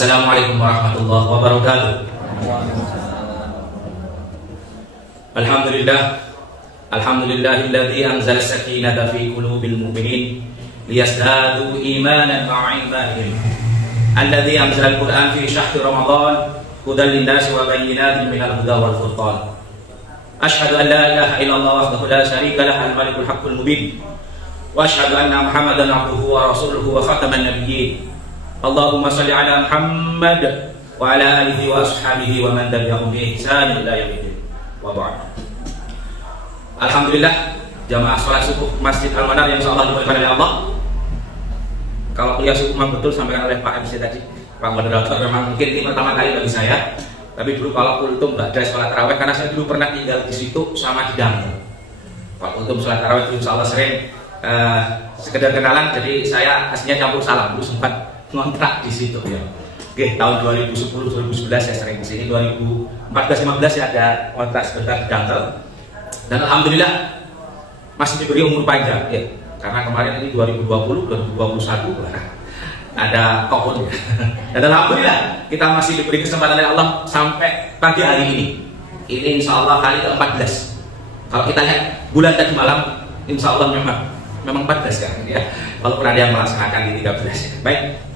Assalamualaikum warahmatullahi wabarakatuh. Alhamdulillahilladzi anzala sakinata fi qulubil mu'minin liyazdadu imanan ma'a imanihim. Alladzi anzala al-Qur'an fi syahri Ramadan hudan lin-nasi wa bayyinatin minal huda wal furqan. Asyhadu an la ilaha illallah wahdahu la syarika lahu al-malikul haqqul mubin. Wa asyhadu anna Muhammadan abduhu wa rasuluhu wa khataman nabiyyin. Allahumma shalli ala Muhammad wa ala alihi wa ashabihi wa man tabi'ahum bi ihsan ila yaumil wa ba'd. Alhamdulillah, jamaah salat subuh Masjid Al-Manar yang insyaallah dimuliakan oleh Allah. Kalau kuliah subuh memang betul sampaikan oleh Pak MC tadi, Pak Moderator, memang mungkin ini pertama kali bagi saya. Tapi dulu kalau kultum nggak ada sholat tarawih, karena saya dulu pernah tinggal di situ sama di Dangdut. Kalau kultum sholat tarawih itu insyaallah sering sekedar kenalan, jadi saya aslinya campur salam, dulu sempat ngontrak di situ ya. Oke, tahun 2010-2011 saya sering di sini. 2014-15 saya ada kontrak sebentar di Dangdut. Dan alhamdulillah masih diberi umur panjang ya. Karena kemarin ini 2020-2021 ada COVID ya. Dan alhamdulillah kita masih diberi kesempatan oleh Allah sampai pagi hari ini. Ini insya Allah kali ke-14. Kalau kita lihat bulan tadi malam, insya Allah memang 14 kan ya. Kalau pernah dia melaksanakan di 13 ya. Baik.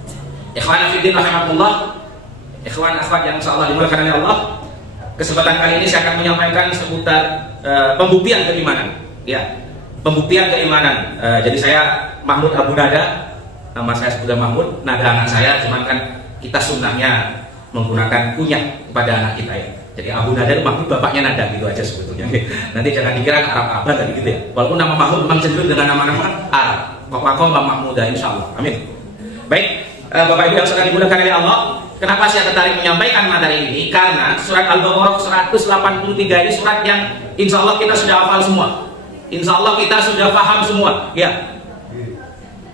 Ikhwan fillah rahimakumullah, ikhwan akhwat yang insyaallah dimuliakan oleh Allah. Kesempatan kali ini saya akan menyampaikan seputar pembuktian keimanan. Ya, pembuktian keimanan. Jadi saya Mahmud Abu Nada, nama saya sudah Mahmud, nada anak saya, cuman kan kita sunnahnya menggunakan kunyah kepada anak kita ya. Jadi Abu Nada itu Mahmud, bapaknya Nada, gitu aja sebetulnya. Nanti jangan dikira Arab abad tadi gitu ya. Walaupun nama Mahmud memang cenderung dengan nama-nama Arab. Kok Mahmuda insyaallah. Amin. Baik. Bapak Ibu yang sangat dimuliakan oleh Allah, kenapa saya tertarik menyampaikan materi ini? Karena surat Al-Baqarah 183 ini surat yang insya Allah kita sudah hafal semua. Insya Allah kita sudah paham semua. Ya,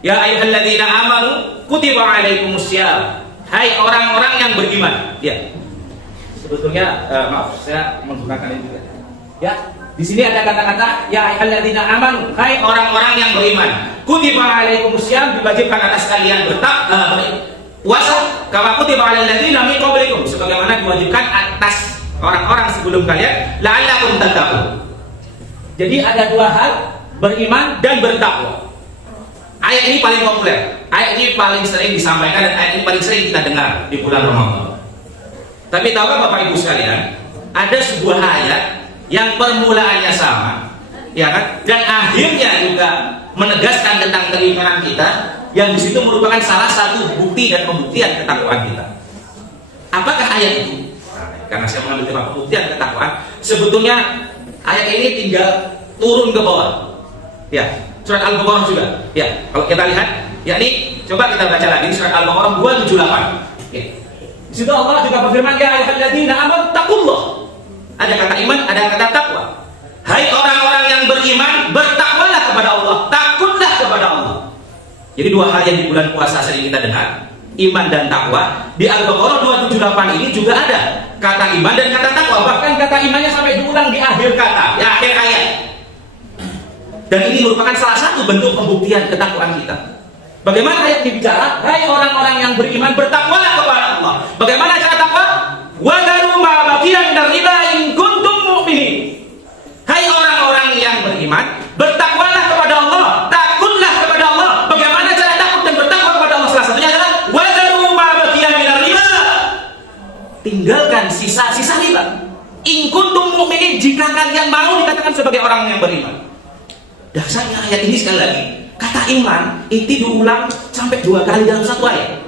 ya ayyuhalladzina amanu kutiba alaikumussyiyam. Hai orang-orang yang beriman. Ya, sebetulnya maaf saya menggunakan ini juga. Ya, di sini ada kata-kata ya ayyuhalladzina amanu. Hai orang-orang yang beriman. Kutiba alaikumussyiyam, diwajibkan atas kalian puasa kama kutiba alal ladzina min qablikum, sebagaimana diwajibkan atas orang-orang sebelum kalian, la'allakum tattaqun. Jadi ada dua hal, beriman dan bertakwa. Ayat ini paling populer, ayat ini paling sering disampaikan, dan ayat ini paling sering kita dengar di bulan Ramadan. Tapi tahukah Bapak Ibu sekalian, ada sebuah ayat yang permulaannya sama, ya kan? Dan akhirnya juga menegaskan tentang keimanan kita, yang di situ merupakan salah satu bukti dan pembuktian ketakwaan kita. Apakah ayat itu? Karena saya mengambil tema pembuktian ketakwaan, sebetulnya ayat ini tinggal turun ke bawah. Ya, surat Al-Baqarah juga. Ya, kalau kita lihat, ya ini coba kita baca lagi surat Al-Baqarah 278. Ya. Di situ Allah juga berfirman, ya ayyuhalladzina amanu taqullah. Ada kata iman, ada kata takwa. Hai orang-orang yang beriman, bertakwalah kepada Allah, takutlah kepada Allah. Jadi dua hal yang di bulan puasa sering kita dengar, iman dan takwa. Di Al-Baqarah 278 ini juga ada kata iman dan kata takwa. Bahkan kata imannya sampai diulang di akhir kata, di akhir ayat. Dan ini merupakan salah satu bentuk pembuktian ketakwaan kita. Bagaimana ayat ini bicara? Hai orang-orang yang beriman, bertakwalah kepada Allah. Bagaimana cara takwa? Wa daru ma baqiya minar riba in kuntum mu'minin. Hai orang-orang yang beriman, bertakwalah kepada Allah, takutlah kepada Allah. Bagaimana cara takut dan bertakwa kepada Allah? Salah satunya adalah wadaru ma baqiya minar riba. Tinggalkan sisa-sisa riba. In kuntum mu'minin, jika kalian mau dikatakan sebagai orang yang beriman. Dasarnya ayat ini sekali lagi, kata iman itu diulang sampai 2 kali dalam satu ayat.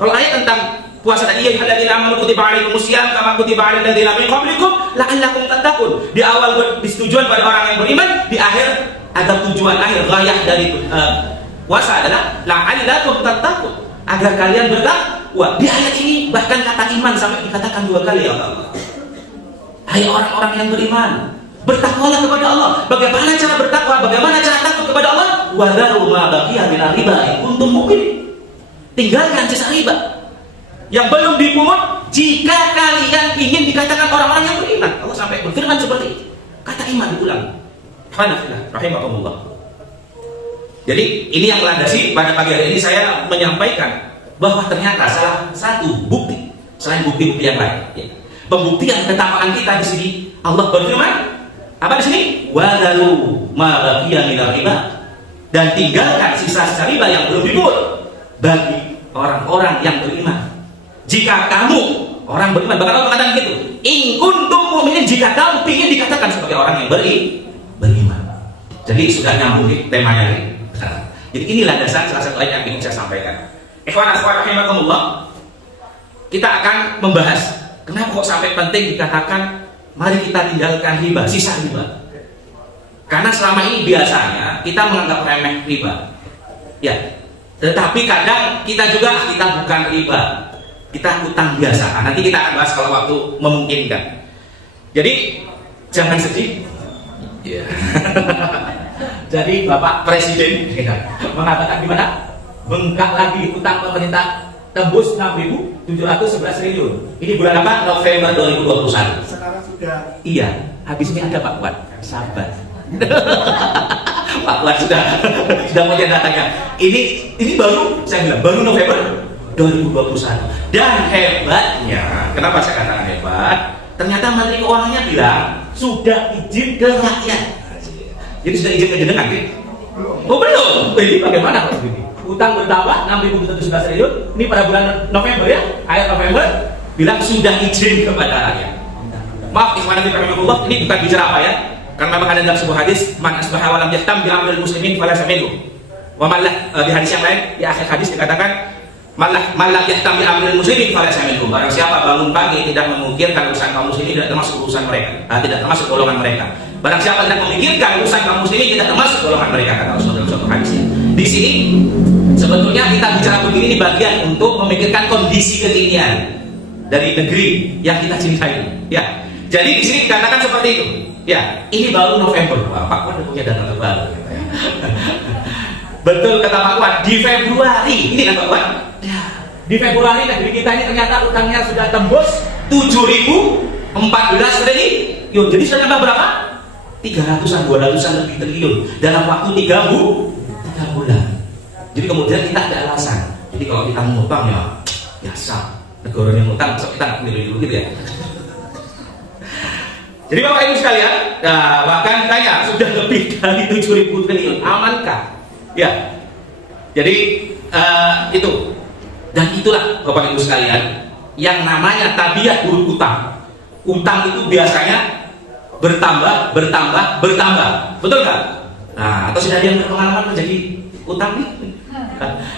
Kalau ayat tentang puasa tadi, ya ayyuhalladzina amanu kutiba alaikumussyiyam kama kutiba alal ladzina min qablikum la'allakum tattaqun. Di awal bersetujuan pada orang yang beriman, di akhir ada tujuan akhir, ghayah dari puasa adalah la'allakum tattaqun, agar kalian bertakwa. Di ayat ini bahkan kata iman sampai dikatakan 2 kali ya Allah. Hai orang-orang yang beriman, bertakwalah kepada Allah. Bagaimana cara bertakwa? Bagaimana cara takut kepada Allah? Wa dharu ma baqiya minar riba in kuntum mu'minin. Tinggalkan sisa riba yang belum dipungut jika kalian ingin dikatakan orang-orang yang beriman. Allah sampai berfirman seperti itu. Kata iman diulang. Rahimahumullah. Jadi ini yang landasi pada pagi hari ini saya menyampaikan bahwa ternyata salah satu bukti selain bukti-bukti yang lain, ya, pembuktian ketakwaan kita di sini Allah berfirman apa di sini? Wadalu ma baqiya minal riba, dan tinggalkan sisa-sisa riba yang belum dibur bagi orang-orang yang beriman. Jika kamu orang beriman, bahkan Allah mengatakan gitu, in kuntum mu'minin, jika kamu ingin dikatakan sebagai orang yang beriman. Jadi sudah nyambung temanya ini. Jadi inilah dasar salah satu ayat yang ingin saya sampaikan. Ikhwan akhwat rahimakumullah, kita akan membahas kenapa kok sampai penting dikatakan mari kita tinggalkan riba, sisa riba. Karena selama ini biasanya kita menganggap remeh riba, ya. Tetapi kadang kita juga kita bukan riba, kita utang biasa. Nanti kita akan bahas kalau waktu memungkinkan. Jadi jangan sedih. Ya. Jadi Bapak Presiden mengatakan gimana? Bengkak lagi utang pemerintah, tembus 6.711 triliun. Ini bulan apa? November 2021. Sekarang sudah. Iya, habis ini ada Pak Wan. Sabar. Pak Wan sudah punya datanya. Ini baru, saya bilang baru November 2021. Dan hebatnya, kenapa saya katakan hebat? Ternyata Menteri Keuangannya bilang sudah izin ke rakyat. Jadi sudah izin ke jenengan, gitu. Oh belum? Ini bagaimana kalau begini? Utang bertambah 6.711 triliun. Ini pada bulan November ya, akhir November bilang sudah izin kepada rakyat. Maaf, ikhwan fillah rahimahullah, ini bukan bicara apa ya? Karena memang ada dalam sebuah hadis, man asbaha wa lam yahtam bi amril muslimin falaysa minhum. Wa man di hadis yang lain, di akhir hadis dikatakan man lam yahtam bi amril muslimin falaysa minhum. Barang siapa bangun pagi tidak memikirkan urusan kaum muslimin, tidak termasuk urusan mereka. Tidak termasuk golongan mereka. Barang siapa tidak memikirkan urusan kaum muslimin, tidak termasuk golongan mereka, kata Rasulullah dalam suatu hadisnya. Di sini sebetulnya kita bicara begini ini bagian untuk memikirkan kondisi kekinian dari negeri yang kita cintai. Ya, jadi di sini dikatakan seperti itu. Ya, ini baru November. Wah, Pak Wan punya data terbaru. Betul kata Pak Wan, di Februari ini kan Pak Wan. Ya, di Februari negeri kita ini ternyata utangnya sudah tembus 7.014 triliun. Jadi sudah nambah berapa? 300-an, 200-an lebih triliun dalam waktu 3 bulan. Jadi kemudian kita ada alasan. Jadi kalau kita ngutang ya biasa, negara yang ngutang, so kita milih dulu gitu ya. Jadi Bapak Ibu sekalian, bahkan tanya sudah lebih dari 7.000 triliun, amankah? Ya. Jadi itu. Dan itulah Bapak Ibu sekalian yang namanya tabiat buruk utang. Utang itu biasanya bertambah. Betul nggak? Nah, atau sudah ada yang berpengalaman menjadi utang nih?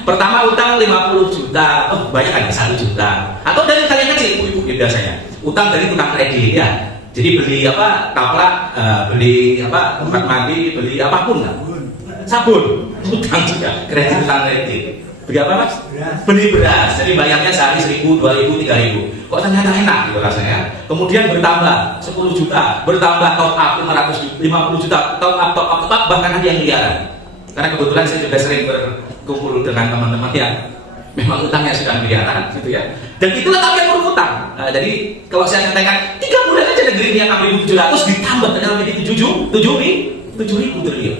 Pertama utang 50 juta, oh banyak kan 1 juta. Atau dari kalian kecil, ibu-ibu biasanya utang dari tukang kredit ya. Jadi beli apa, taplak, beli apa, tempat mandi, beli apapun lah. Sabun, utang juga, kredit utang kredit. Beli apa Mas? Beli beras, jadi bayarnya sehari 1.000, 2.000, 3.000. Kok ternyata enak gitu rasanya. Kemudian bertambah 10 juta, bertambah top up 550 juta, top up, bahkan ada yang miliaran. Karena kebetulan saya juga sering berkumpul dengan teman-teman yang memang utangnya sudah miliaran gitu ya. Dan itulah tabiat berutang. Nah, jadi kalau saya nyatakan 3 bulan aja negeri ini yang 6.700 ditambah dengan menjadi 7.000 triliun.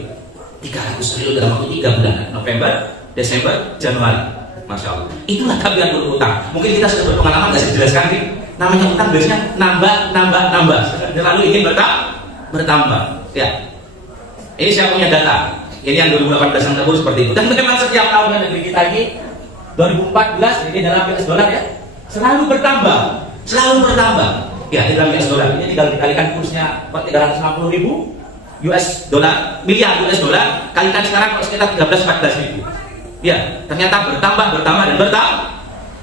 300 triliun dalam waktu 3 bulan, November, Desember, Januari. Masya Allah. Itulah tabiat berutang. Mungkin kita sudah berpengalaman, nggak saya jelaskan nih. Namanya utang biasanya nambah. Lalu ingin bertambah. Ya. Ini saya punya data. Ini yang 2018 yang terbaru seperti itu. Dan memang setiap tahunnya negeri kita ini 2014 ini dalam US dollar ya selalu bertambah. Ya, dalam US dollar ini tinggal dikalikan kursnya 350.000 US dollar, miliar US dollar, kalikan sekarang sekitar 13-14 ribu. Ya, ternyata bertambah dan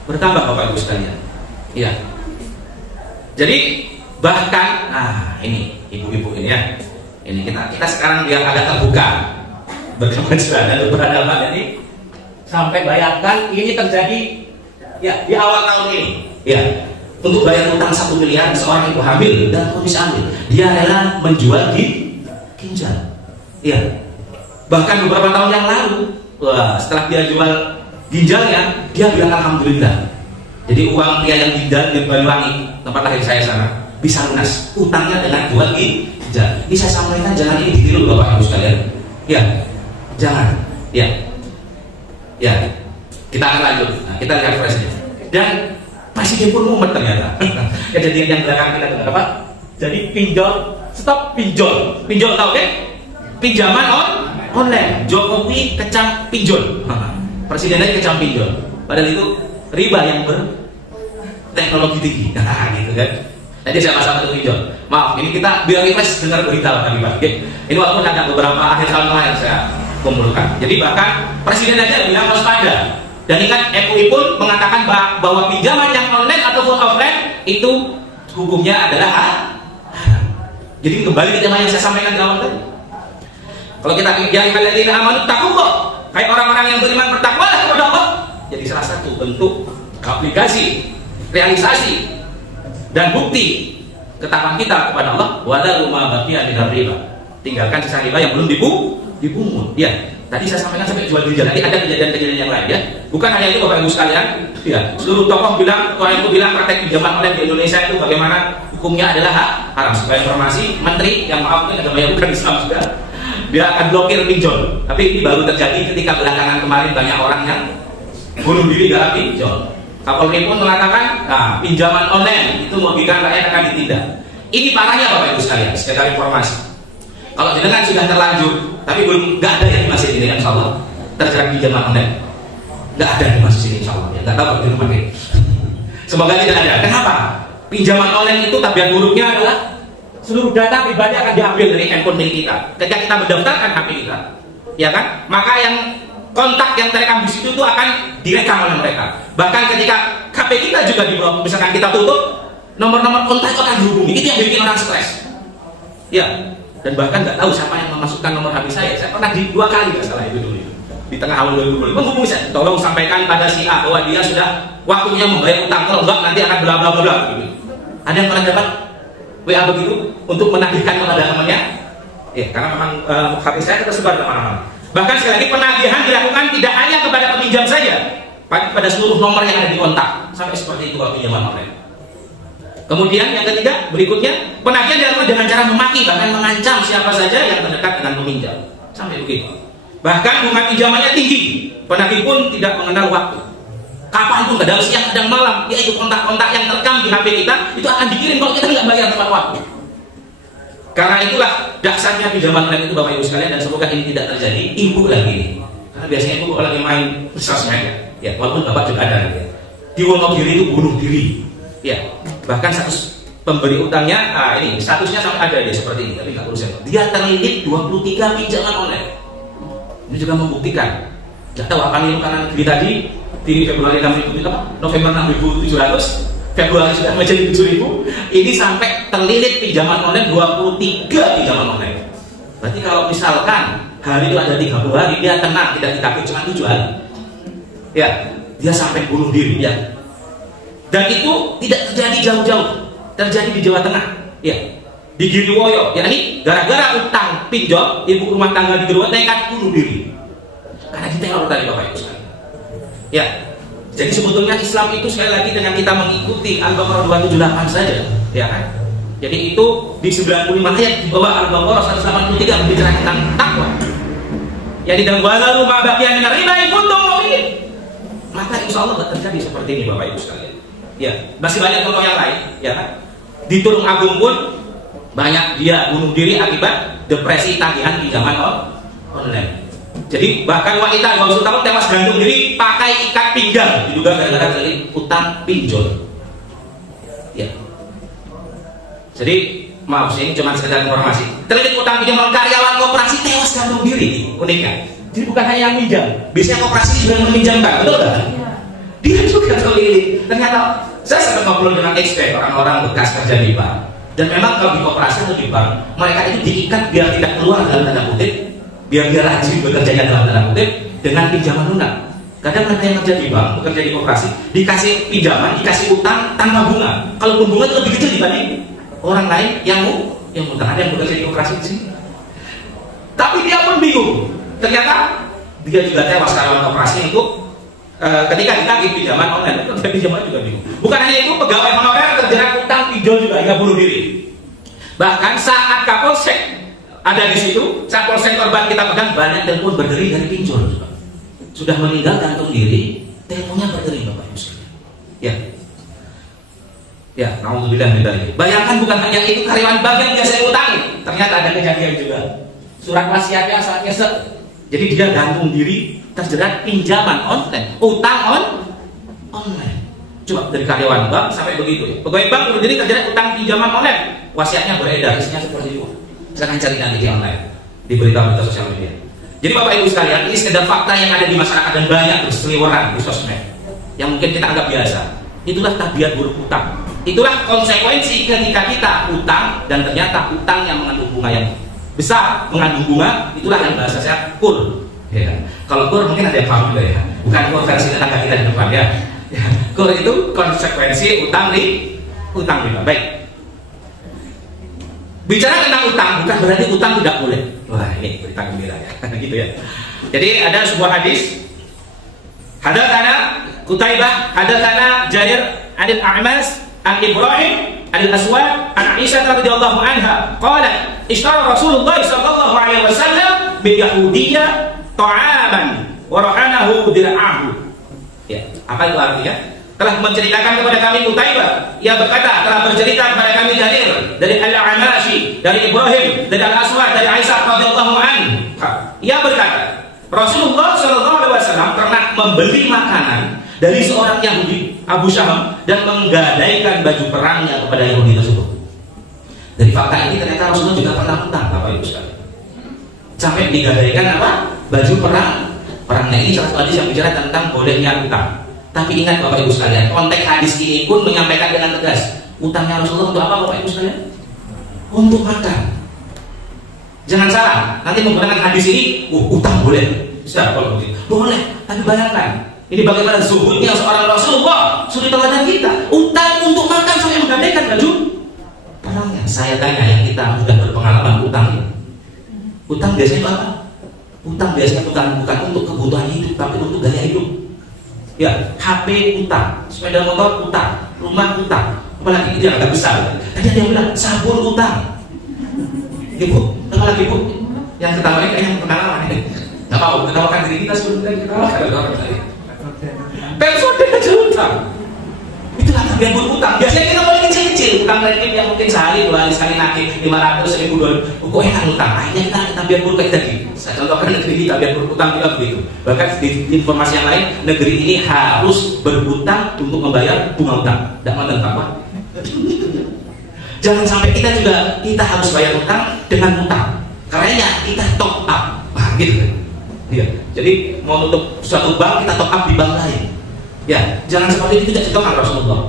bertambah Bapak Ibu sekalian. Ya. Jadi bahkan, ini ibu-ibu ini ya. Ini kita sekarang yang agak terbuka. Berkemajuan dan berperadaban ini sampai bayangkan ini terjadi ya di awal tahun ini ya, untuk bayar utang 1 miliar seorang ibu hamil dan kondisi hamil dia rela menjual ginjal ya. Bahkan beberapa tahun yang lalu setelah dia jual ginjalnya dia bilang alhamdulillah, jadi uang dia yang ginjal di Banyuwangi tempat lahir saya sana bisa lunas utangnya dengan jual ginjal. Ini saya sampaikan, jangan ini ditiru Bapak Ibu sekalian ya. Jangan, ya, kita akan lanjut. Nah, kita lihat flashnya. Dan presiden pun mumet ternyata. Kejadian yang belakang kita itu apa? Jadi pinjol, stop pinjol. Pinjol tahu kan? Pinjaman online. Jokowi kecam pinjol. Presiden aja kecam pinjol. Padahal itu riba yang berteknologi tinggi. Gitu kan. Jadi saya masalah untuk pinjol. Maaf, ini kita biar refresh dengar berita tadi Pak. Ini waktu ada beberapa akhir tahun kemarin saya kumpulkan. Jadi bahkan presiden aja bilang waspada. Dan ingat MUI pun mengatakan bahwa pinjaman yang online ataupun offline itu hukumnya adalah haram. Jadi kembali ke tema yang saya sampaikan di awal tadi. Kalau kita ya ayyuhalladzina amanu taqullah, kayak orang-orang yang beriman bertakwalah kepada Allah. Jadi salah satu bentuk aplikasi, realisasi dan bukti ketakwaan kita kepada Allah, wadaru ma baqiya minar riba. Tinggalkan sisa riba yang belum dipungut. Ya, tadi saya sampaikan sampai jual beli. Nanti ada kejadian-kejadian yang lain ya. Bukan hanya itu Bapak Ibu sekalian, ya. Seluruh tokoh bilang, orang itu bilang praktek pinjaman online di Indonesia itu bagaimana hukumnya adalah haram. Supaya informasi, menteri yang maaf mungkin agamanya bukan Islam juga, dia akan blokir pinjol. Tapi ini baru terjadi ketika belakangan kemarin banyak orang yang bunuh diri dalam pinjol. Kapolri pun mengatakan, nah, pinjaman online itu merugikan rakyat akan ditindak. Ini parahnya Bapak Ibu sekalian, sekedar informasi. Kalau jenengan sudah terlanjur, tapi belum nggak ada yang di masjid ini, insya Allah terjerat pinjaman online. Nggak ada di masjid ini, insya Allah. Ya, nggak tahu di rumah ini. Semoga tidak ada. Kenapa? Pinjaman online itu tabiat buruknya adalah seluruh data pribadi akan diambil dari handphone milik kita. Ketika kita mendaftarkan HP kita, ya kan? Maka yang kontak yang terekam di situ itu akan direkam oleh mereka. Bahkan ketika HP kita juga diblok, misalkan kita tutup, nomor-nomor kontak itu akan dihubungi. Itu yang bikin orang stres. Ya, dan bahkan nggak tahu siapa yang memasukkan nomor HP saya. Saya pernah 2 kali nggak salah itu dulu. Di tengah awal 2020 menghubungi saya, tolong sampaikan pada si A bahwa dia sudah waktunya membayar utang, kalau enggak nanti akan bla bla bla. Ada yang pernah dapat WA begitu untuk menagihkan kepada temannya? Ya, karena memang HP saya tersebar kemana-mana. Bahkan sekali lagi penagihan dilakukan tidak hanya kepada peminjam saja, pada seluruh nomor yang ada di kontak. Sampai seperti itu kalau pinjaman online. Kemudian yang ketiga, berikutnya, penagihan dilakukan dengan cara memaki, bahkan mengancam siapa saja yang terdekat dengan peminjam. Sampai begitu. Bahkan bunga pinjamannya tinggi. Penagih pun tidak mengenal waktu. Kapanpun, kadang siang, kadang malam, yaitu kontak-kontak yang terekam di HP kita itu akan dikirim kalau kita nggak bayar tepat waktu. Karena itulah dasarnya pinjaman online itu Bapak Ibu sekalian, dan semoga ini tidak terjadi. Ibu lagi, karena biasanya ibu kalau lagi main sosmed, ya walaupun Bapak juga ada, ya. Di Wonogiri itu bunuh diri, ya. Bahkan status pemberi utangnya, ini statusnya sampai ada dia seperti ini, tapi nggak urusan. Dia terlilit 23 pinjaman online. Ini juga membuktikan. Nggak tahu apa nih karena negeri tadi di Februari 6.000, November 6.700. Februari sudah menjadi 7.000, ini sampai terlilit pinjaman online 23 pinjaman online. Berarti kalau misalkan hari itu ada 30 hari, dia tenang, tidak ditagih cuma 7 hari. Ya, dia sampai bunuh diri ya. Dan itu tidak terjadi jauh-jauh, terjadi di Jawa Tengah. Ya, di Giriwoyo, yakni gara-gara utang pinjol, ibu rumah tangga di Giriwoyo nekat bunuh diri. Karena diteror tadi Bapak Ibu sekalian. Ya. Jadi sebetulnya Islam itu sekali lagi dengan kita mengikuti Al-Baqarah 278 saja, ya kan? Jadi itu di 95 ayat di bawah Al-Baqarah 183 berbicara tentang takwa. Jadi dalam walalu ma baqiya minar riba in kuntum mu'minin. Maka insya Allah terjadi seperti ini Bapak Ibu sekalian. Ya, masih banyak contoh yang lain, ya kan? Di Tulung Agung pun banyak dia bunuh diri akibat depresi tagihan pinjaman online. Jadi bahkan wanita 20 tahun tewas gantung diri pakai ikat pinggang juga gara-gara terlilit utang pinjol. Ya. Jadi maaf ini cuma sekedar informasi. Terlilit utang pinjol karyawan koperasi tewas gantung diri. Unik kan? Jadi bukan hanya yang minjam. Biasanya koperasi juga yang meminjamkan, betul kan? Dia juga terlilit. Ternyata saya sempat ngobrol dengan expert orang-orang bekas kerja di bank. Dan memang kalau di koperasi atau di bank, mereka itu diikat biar tidak keluar dalam tanda kutip. Biar dia rajin bekerjanya dalam tanda kutip dengan pinjaman lunak. Kadang mereka yang kerja di bank, bekerja di koperasi, dikasih pinjaman, dikasih utang tanpa bunga. Kalaupun bunga itu lebih kecil dibanding orang lain yang utang. Ada yang bekerja di koperasi di sini. Tapi dia pun bingung. Ternyata dia juga tewas karyawan koperasi itu ketika ditagih pinjaman online. Itu pinjaman juga bingung. Bukan hanya itu, pegawai honorer terjerat utang pinjol juga hingga bunuh diri. Bahkan saat Kapolsek ada di situ, saat polsek korban kita pegang banyak telepon berderi dari pinjol. Sudah meninggal gantung diri, teleponnya berderi. Ya, naudzubillah min dzalik. Bayangkan bukan hanya itu, karyawan bank yang biasa utangin, ternyata ada kejadian juga. Surat wasiatnya saat nyesek. Jadi dia gantung diri terjerat pinjaman online, utang online. Coba dari karyawan bank sampai begitu. Pegawai bank berdiri terjerat utang pinjaman online. Wasiatnya beredar, isinya seperti itu. Silakan cari nanti di online, di berita-berita sosial media. Jadi Bapak Ibu sekalian, ini sekedar fakta yang ada di masyarakat dan banyak berseliweran di sosmed yang mungkin kita anggap biasa. Itulah tabiat buruk utang. Itulah konsekuensi ketika kita utang dan ternyata utang yang mengandung bunga yang besar, mengandung bunga, itulah yang bahasa saya kur. Ya. Kalau kur mungkin ada yang paham juga ya. Bukan kur versi tetangga kita di depan ya. Ya. Kur itu konsekuensi utang riba. Baik. Bicara tentang utang bukan berarti utang tidak boleh. Wah, ini berita gembira ya. Gitu ya. Jadi ada sebuah hadis. Hadatsana Qutaibah, hadatsana Jarir anil A'mas an Ibrahim anil Aswad an Aisyah radhiyallahu anha qalat ishtara Rasulullah sallallahu alaihi wasallam bi yahudiyyah ta'aman wa rahanahu dir'ahu. Ya, apa itu artinya? Telah menceritakan kepada kami Qutaibah, ia berkata telah bercerita kepada kami Jarir dari Al-Amashi, dari Ibrahim, dari Al-Aswad, dari Aisyah radhiyallahu anha. Ia berkata, Rasulullah sallallahu alaihi wasallam pernah membeli makanan dari seorang Yahudi, Abu Syaham, dan menggadaikan baju perangnya kepada Yahudi tersebut. Dari fakta ini ternyata Rasulullah juga pernah utang, Bapak Ibu sekalian. Sampai digadaikan apa? Baju perang. Perangnya ini salah satu hadis yang bicara tentang bolehnya utang. Tapi ingat Bapak Ibu sekalian, konteks hadis ini pun menyampaikan dengan tegas, utangnya Rasulullah untuk apa Bapak Ibu sekalian? Untuk makan. Jangan salah, nanti menggunakan hadis ini, utang boleh. Bisa kalau begitu. Boleh, tapi bayangkan, ini bagaimana zuhudnya seorang Rasulullah, suri teladan kita. Utang untuk makan sampai menggadaikan baju perangnya. Saya tanya yang kita sudah berpengalaman utang ini. Utang biasanya apa? Utang biasanya bukan untuk kebutuhan hidup, tapi untuk gaya hidup. Ya, HP utang, sepeda motor utang, rumah utang, apalagi itu yang agak besar. Tadi ada yang bilang sabun utang. Ibu, apalagi ibu yang ketawa ini kayaknya pengalaman ini. Nggak apa-apa, ketawakan diri kita sebelum kita ketawakan. Pensiun aja utang. Itulah tabiat buruk utang. Biasanya kita mulai kecil-kecil, utang kredit yang mungkin sehari, 2 hari sekali nagih 500, 1000 dolar. Kok enak utang? Akhirnya kita tabiat buruk kayak tadi. Saya contohkan negeri ini tabiat buruk utang juga begitu. Bahkan di informasi yang lain, negeri ini harus berhutang untuk membayar bunga utang. Tidak mau apa? Jangan sampai kita harus bayar utang dengan utang. Karena kita top up, gitu. Ya. Jadi mau tutup suatu bank kita top up di bank lain. Ya, jangan seperti itu, tidak dicontohkan Rasulullah.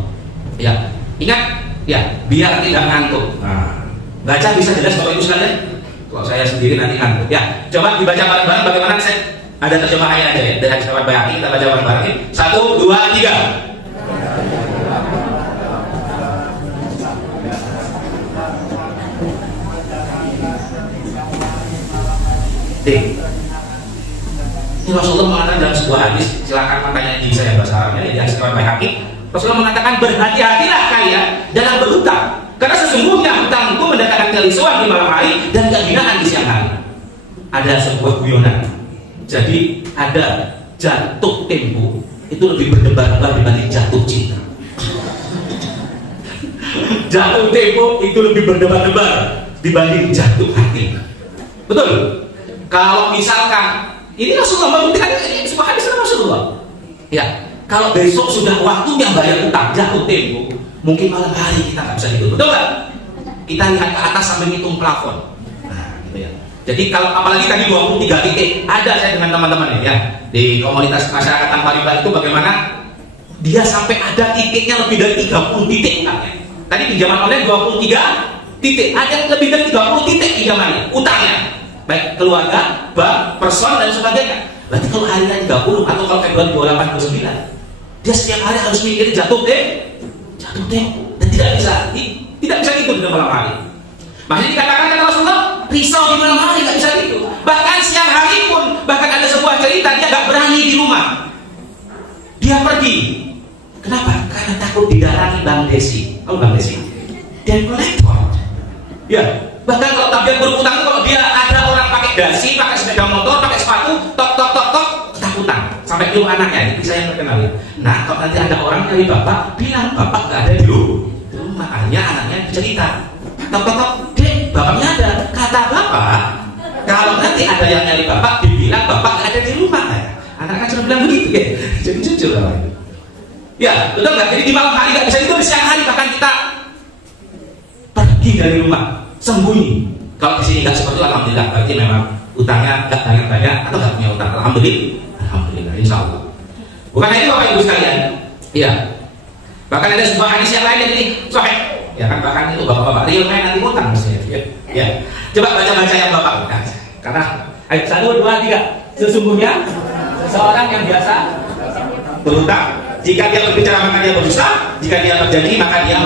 Ya, ingat, ya, biar tidak ngantuk. Nah, baca bisa jelas Bapak Ibu sekalian. Kalau saya sendiri nanti ngantuk. Ya, coba dibaca bareng-bareng. Bagaimana saya ada terjemahannya aja ya. Dengan sahabat Bayhaqi kita baca bareng-bareng. 1, 2, 3. Ini Rasulullah mengatakan dalam sebuah hadis, silakan makanya di saya bahasa Arabnya, di hadis riwayat Baihaqi. Rasulullah mengatakan berhati-hatilah kalian dalam berhutang, karena sesungguhnya hutang itu mendatangkan kerisauan di malam hari dan kehinaan di siang hari. Ada sebuah guyonan. Jadi ada jatuh tempo itu lebih berdebar-debar dibanding jatuh cinta. Jatuh tempo itu lebih berdebar-debar dibanding jatuh hati. Betul? Kalau misalkan ini Rasulullah membuktikan ini sebuah hadis Rasulullah. Ya, kalau besok sudah waktunya bayar utang jatuh tempo, mungkin malam hari kita nggak bisa hidup, betul nggak? Kita lihat ke atas sambil ngitung plafon. Nah, gitu ya. Jadi kalau apalagi tadi 23 titik, ada saya dengan teman-teman ya di komunitas masyarakat tanpa riba itu bagaimana dia sampai ada titiknya lebih dari 30 titik utangnya. Tadi pinjaman online 23 titik, ada yang lebih dari 30 titik pinjamannya, utangnya. Baik keluarga, bank, person dan sebagainya. Berarti kalau harinya 30 atau kalau Februari 28 29, dia setiap hari harus mikir jatuh tempo dan tidak bisa tidur di malam hari. Makanya dikatakan kata Rasulullah, risau di malam hari nggak bisa tidur. Bahkan siang hari pun, bahkan ada sebuah cerita dia nggak berani di rumah. Dia pergi. Kenapa? Karena takut didatangi Bang Desi. Kalau Bang Desi, dia kolektor. Ya. Bahkan kalau tabiat berutang, kalau dia ada orang pakai dasi, pakai sepeda motor, pakai sepatu, tok ketakutan. Sampai dulu anaknya, ini saya yang terkenal. Nah, kalau nanti ada orang dari bapak, bilang bapak nggak ada di rumah. akhirnya anaknya cerita, tok, dek, bapaknya ada. Kata bapak, kalau nanti ada yang nyari bapak, dibilang bapak nggak ada di rumah. Anak-anak cuma bilang begitu ya, jadi jujur lah. Ya, betul nggak? Jadi di malam hari nggak bisa tidur, di siang hari bahkan kita pergi dari rumah, sembunyi. Kalau di sini nggak seperti itu, alhamdulillah, berarti memang utangnya nggak banyak atau nggak punya utang. Alhamdulillah, insya Allah. Bukan itu Bapak Ibu sekalian. Iya. Bahkan ada sebuah hadis yang lain ini, sahih. Ya kan, bahkan itu bapak-bapak real main nanti utang mestinya. Ya. Coba baca yang bapak. Nah, karena ayat 1, 2, 3. Sesungguhnya seorang yang biasa berutang, jika dia berbicara maka dia berdusta, jika dia berjanji maka dia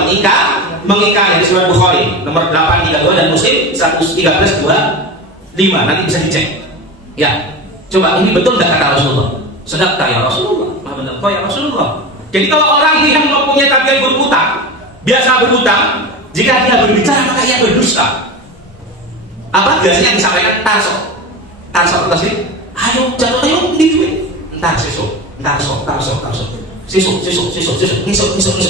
mengikat dari surat Bukhari nomor 832 dan Muslim 11325. Nanti bisa dicek. Ya. Coba ini betul enggak kata Rasulullah? Sedekah ya Rasulullah. Maha benar kok ya Rasulullah. Jadi kalau orang yang mempunyai tabiat berutang, biasa berutang, jika dia berbicara maka ia berdusta. Apa biasanya yang disampaikan? Tarso apa sih? Ayo di duit. Entar sesuk. Sesuk.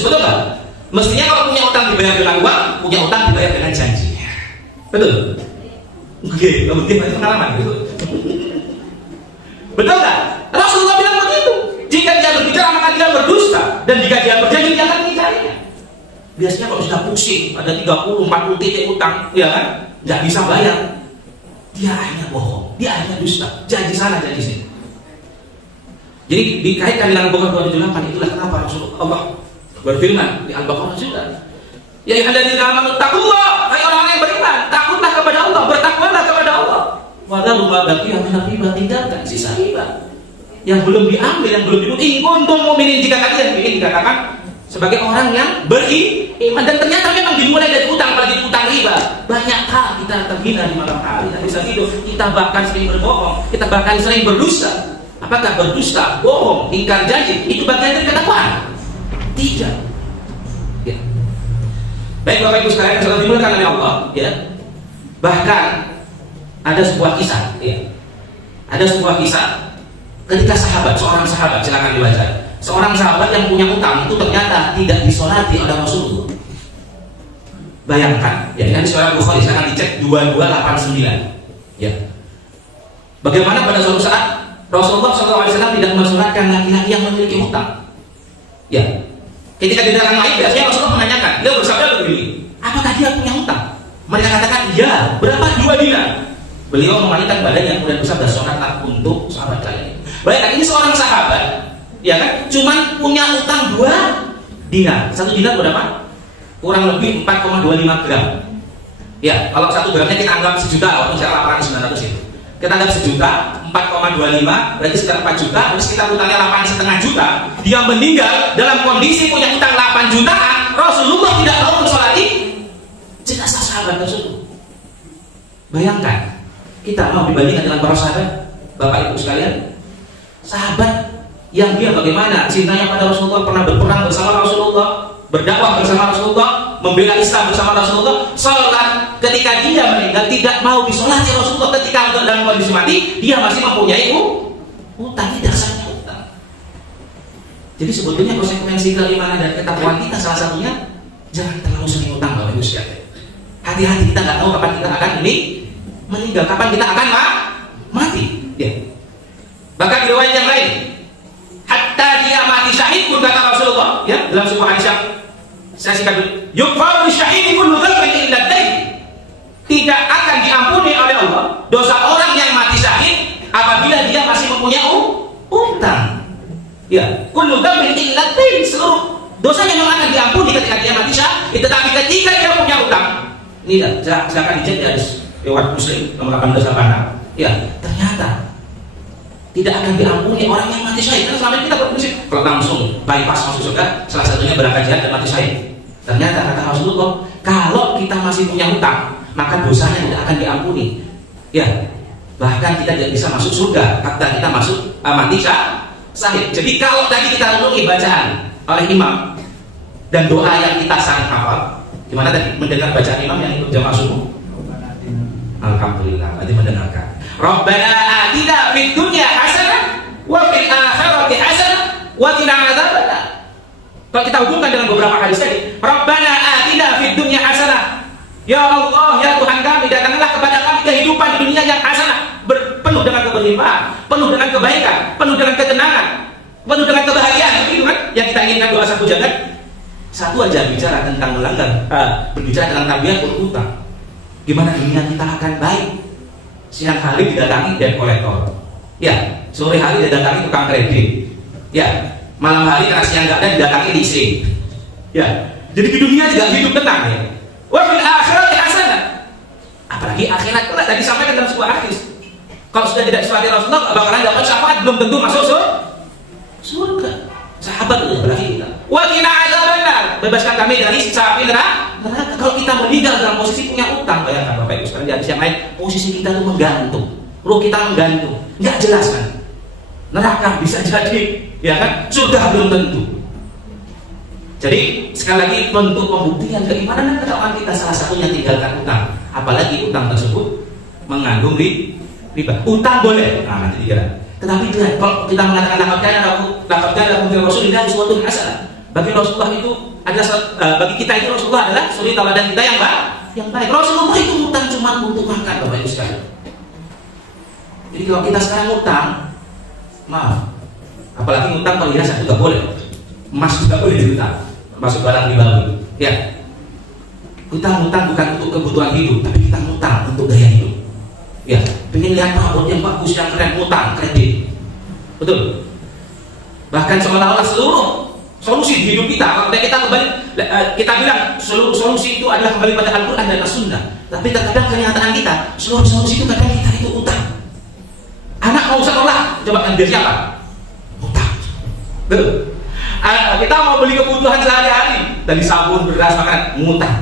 Betul nggak? Mestinya kalau punya utang dibayar dengan uang, punya utang dibayar dengan janji. Betul? Oke, mungkin itu pengalaman gitu. Betul nggak? Rasulullah bilang begitu. Jika dia berbicara maka dia berdusta, dan jika dia berjanji dia akan mengingkarinya. Biasanya kalau sudah pusing, ada 30-40 titik utang, ya kan? Nggak bisa bayar. Dia akhirnya bohong, dia akhirnya dusta, janji sana, janji sini. Jadi dikaitkan dengan Al-Baqarah 278, itulah kenapa Rasulullah berfirman di Al-Baqarah juga. Ya ayyuhalladzina amanu taqullah, hai orang yang beriman, takutlah kepada Allah, bertakwalah kepada Allah. Wa dzaru ma baqiya min riba, tinggalkan sisa riba yang belum diambil, yang belum dibunuh. In kuntum mu'minin, jika kalian ingin dikatakan sebagai orang yang beriman. Dan ternyata memang dimulai dari utang, apalagi utang riba. Banyak hal kita terhina di malam hari, tidak bisa tidur. Kita bahkan sering berbohong, kita bahkan sering berdusta. Apakah berdusta, bohong, ingkar janji itu bagian dari ketakwaan? Tidak. Ya. Baik Bapak Ibu sekalian, kalau dimulakan oleh Allah, ya. Bahkan ada sebuah kisah, ya. Ada sebuah kisah ketika seorang sahabat, silakan dibaca. Seorang sahabat yang punya utang itu ternyata tidak disolati oleh Rasulullah. Bayangkan, ya, ini surat Bukhari, silakan dicek 2289. Ya. Bagaimana pada suatu saat Rasulullah SAW tidak mensolatkan laki-laki yang memiliki hutang. Ya. Ketika di dalam lain, biasanya Rasulullah menanyakan, dia bersabda begini, apakah dia punya hutang? Mereka katakan, ya. Berapa? 2 dinar. Beliau memalingkan badannya kemudian bersabda, sholatlah untuk sahabat kalian. Bayangkan, ini seorang sahabat, ya kan, cuman punya utang 2 dinar. 1 dinar berapa? Kurang lebih 4,25 gram. Ya, kalau 1 gramnya kita anggap 1 juta, walaupun saya laporan 900 itu. Kita anggap 1 juta, 4,25 berarti sekitar 4 juta, terus kita utangnya 8,5 juta. Dia meninggal dalam kondisi punya utang 8 jutaan. Rasulullah tidak mau mensolati jenazah sahabat tersebut. Bayangkan, kita mau dibandingkan dengan para sahabat, Bapak Ibu sekalian, sahabat yang dia bagaimana cintanya pada Rasulullah, pernah berperang bersama Rasulullah, berdakwah bersama Rasulullah, membela Islam bersama Rasulullah. Sholat ketika dia meninggal tidak mau disolati Rasulullah. Ketika dalam kondisi mati, dia masih mempunyai utang, tidak sahnya utang. Jadi sebetulnya konsekuensi keimanan dan ketakwaan kita salah satunya jangan terlalu sering utang, Bapak Ibu sekalian. Hati-hati, kita nggak tahu kapan kita akan meninggal, kapan kita akan mati. Ya. Bahkan di riwayat yang lain, hatta dia mati syahid pun kata Rasulullah, ya, dalam sebuah hadis yang saya singkat dulu, yukfaru syahid kullu dzambin illa dain. Tidak akan diampuni oleh Allah dosa orang yang mati syahid apabila dia masih mempunyai utang. Ya, kullu dzambin illa dain, seluruh dosanya memang akan diampuni ketika dia mati syahid, tetapi ketika dia punya utang, ini silakan dicek di hadis riwayat Muslim nomor 1886. Ya, ternyata tidak akan diampuni orang yang mati syahid. Karena selama ini kita berpikir kalau langsung bypass masuk surga, salah satunya berangkat jihad dan mati syahid. Ternyata kata Rasulullah, kalau kita masih punya hutang, maka dosanya tidak akan diampuni. Ya, bahkan kita tidak bisa masuk surga hatta kita masuk mati syahid. Jadi kalau tadi kita renungi bacaan oleh imam dan doa yang kita sering hafal, gimana tadi mendengar bacaan imam yang ikut jamaah subuh? Alhamdulillah, tadi mendengarkan. Rabbana atina fid dunya hasanah wa fil akhirati hasanah wa qina adzabannar. Kalau kita hubungkan dengan beberapa hadis tadi, Rabbana atina Ya Allah, ya Tuhan kami, datanglah kepada kami kehidupan di dunia yang hasanah, penuh dengan keberlimpahan, penuh dengan kebaikan, penuh dengan ketenangan, penuh dengan kebahagiaan. Begitu kan? Yang kita inginkan doa satu jangan. Satu aja bicara tentang melanggar, berbicara tentang tabiat berhutang. Gimana dunia kita akan baik? Siang hari didatangi debt collector, ya. Sore hari didatangi tukang kredit, ya. Malam hari karena siang nggak ada didatangi leasing, ya. Jadi di dunia juga hidup tenang, ya. Wa fil akhirati hasanah. Apalagi akhirat kelak tadi disampaikan dalam sebuah hadis. Kalau sudah tidak sesuai Rasulullah, bakalan dapat syafaat, belum tentu masuk surga. Sahabat itu apalagi kita. Wa qina adzabannar. Bebaskan kami dari siksa api neraka. Kalau kita meninggal dalam posisi punya utang, bayangkan Bapak Ibu sekalian, di hadis yang lain, posisi kita itu menggantung, ruh kita menggantung, nggak jelas kan? Neraka bisa jadi, ya kan? Surga belum tentu. Jadi sekali lagi bentuk pembuktian keimanan dan ketakwaan kita salah satunya tinggalkan utang. Apalagi utang tersebut mengandung riba. Utang boleh, nah nanti dikira. Tetapi kalau kita mengatakan lakabkan lakum Rasulillah uswatun hasanah. Bagi Rasulullah itu adalah bagi kita itu Rasulullah adalah suri tauladan kita yang baik. Rasulullah itu utang cuma untuk makan, Bapak Ibu sekalian. Jadi kalau kita sekarang utang, maaf, apalagi utang perhiasan itu nggak boleh, emas juga boleh diutang, masuk barang ribawi. Ya, utang bukan untuk kebutuhan hidup, tapi kita utang untuk gaya hidup. Ya, pengen lihat robot yang bagus, yang keren, utang kredit, betul. Bahkan seolah-olah seluruh solusi di hidup kita, kalau kita kembali, kita bilang seluruh solusi itu adalah kembali pada Al-Quran dan As-Sunnah. Tapi terkadang kenyataan kita, seluruh solusi itu kadang kita itu utang. Anak mau sekolah, coba ambil siapa? Utang. Betul. Kita mau beli kebutuhan sehari-hari, dari sabun, beras, makanan, ngutang.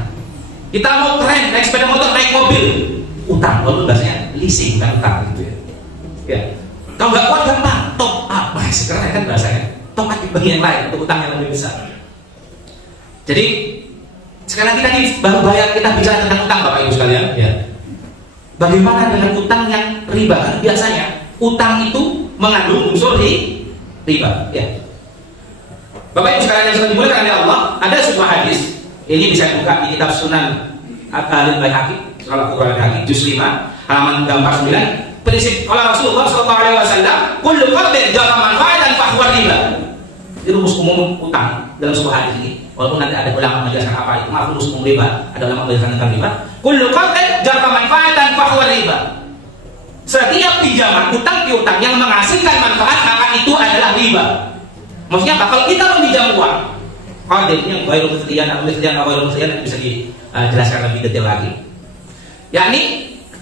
Kita mau keren, naik sepeda motor, naik mobil, utang. Lalu bahasanya leasing, bukan utang gitu ya. Ya. Kalau nggak kuat gampang, top up. Wah, sekarang kan bahasanya top up di bagian lain untuk utang yang lebih besar. Jadi sekarang kita ini baru bayar, kita bicara tentang utang, Bapak Ibu sekalian. Ya. Bagaimana dengan utang yang riba? Kan biasanya utang itu mengandung unsur riba. Ya. Bapak Ibu sekalian yang sudah dimuliakan oleh Allah, ada sebuah hadis. Ini bisa dibuka di kitab Sunan Al-Baihaqi, Salah Al Baihaqi, juz 5, halaman 49. Prinsip oleh Rasulullah SAW, kullu qardin jara manfaatan fahuwa riba. Ini rumus umum utang dalam sebuah hadis ini. Walaupun nanti ada ulama menjelaskan apa itu, maaf, rumus umum riba, ada ulama menjelaskan tentang riba. Kullu qardin jara manfaatan fahuwa riba. Setiap pinjaman utang piutang yang menghasilkan manfaat, maka itu adalah riba. Maksudnya apa? Kalau kita meminjam uang, qardin yang ghairul mustadiyan atau bisa dijelaskan lebih detail lagi. Yakni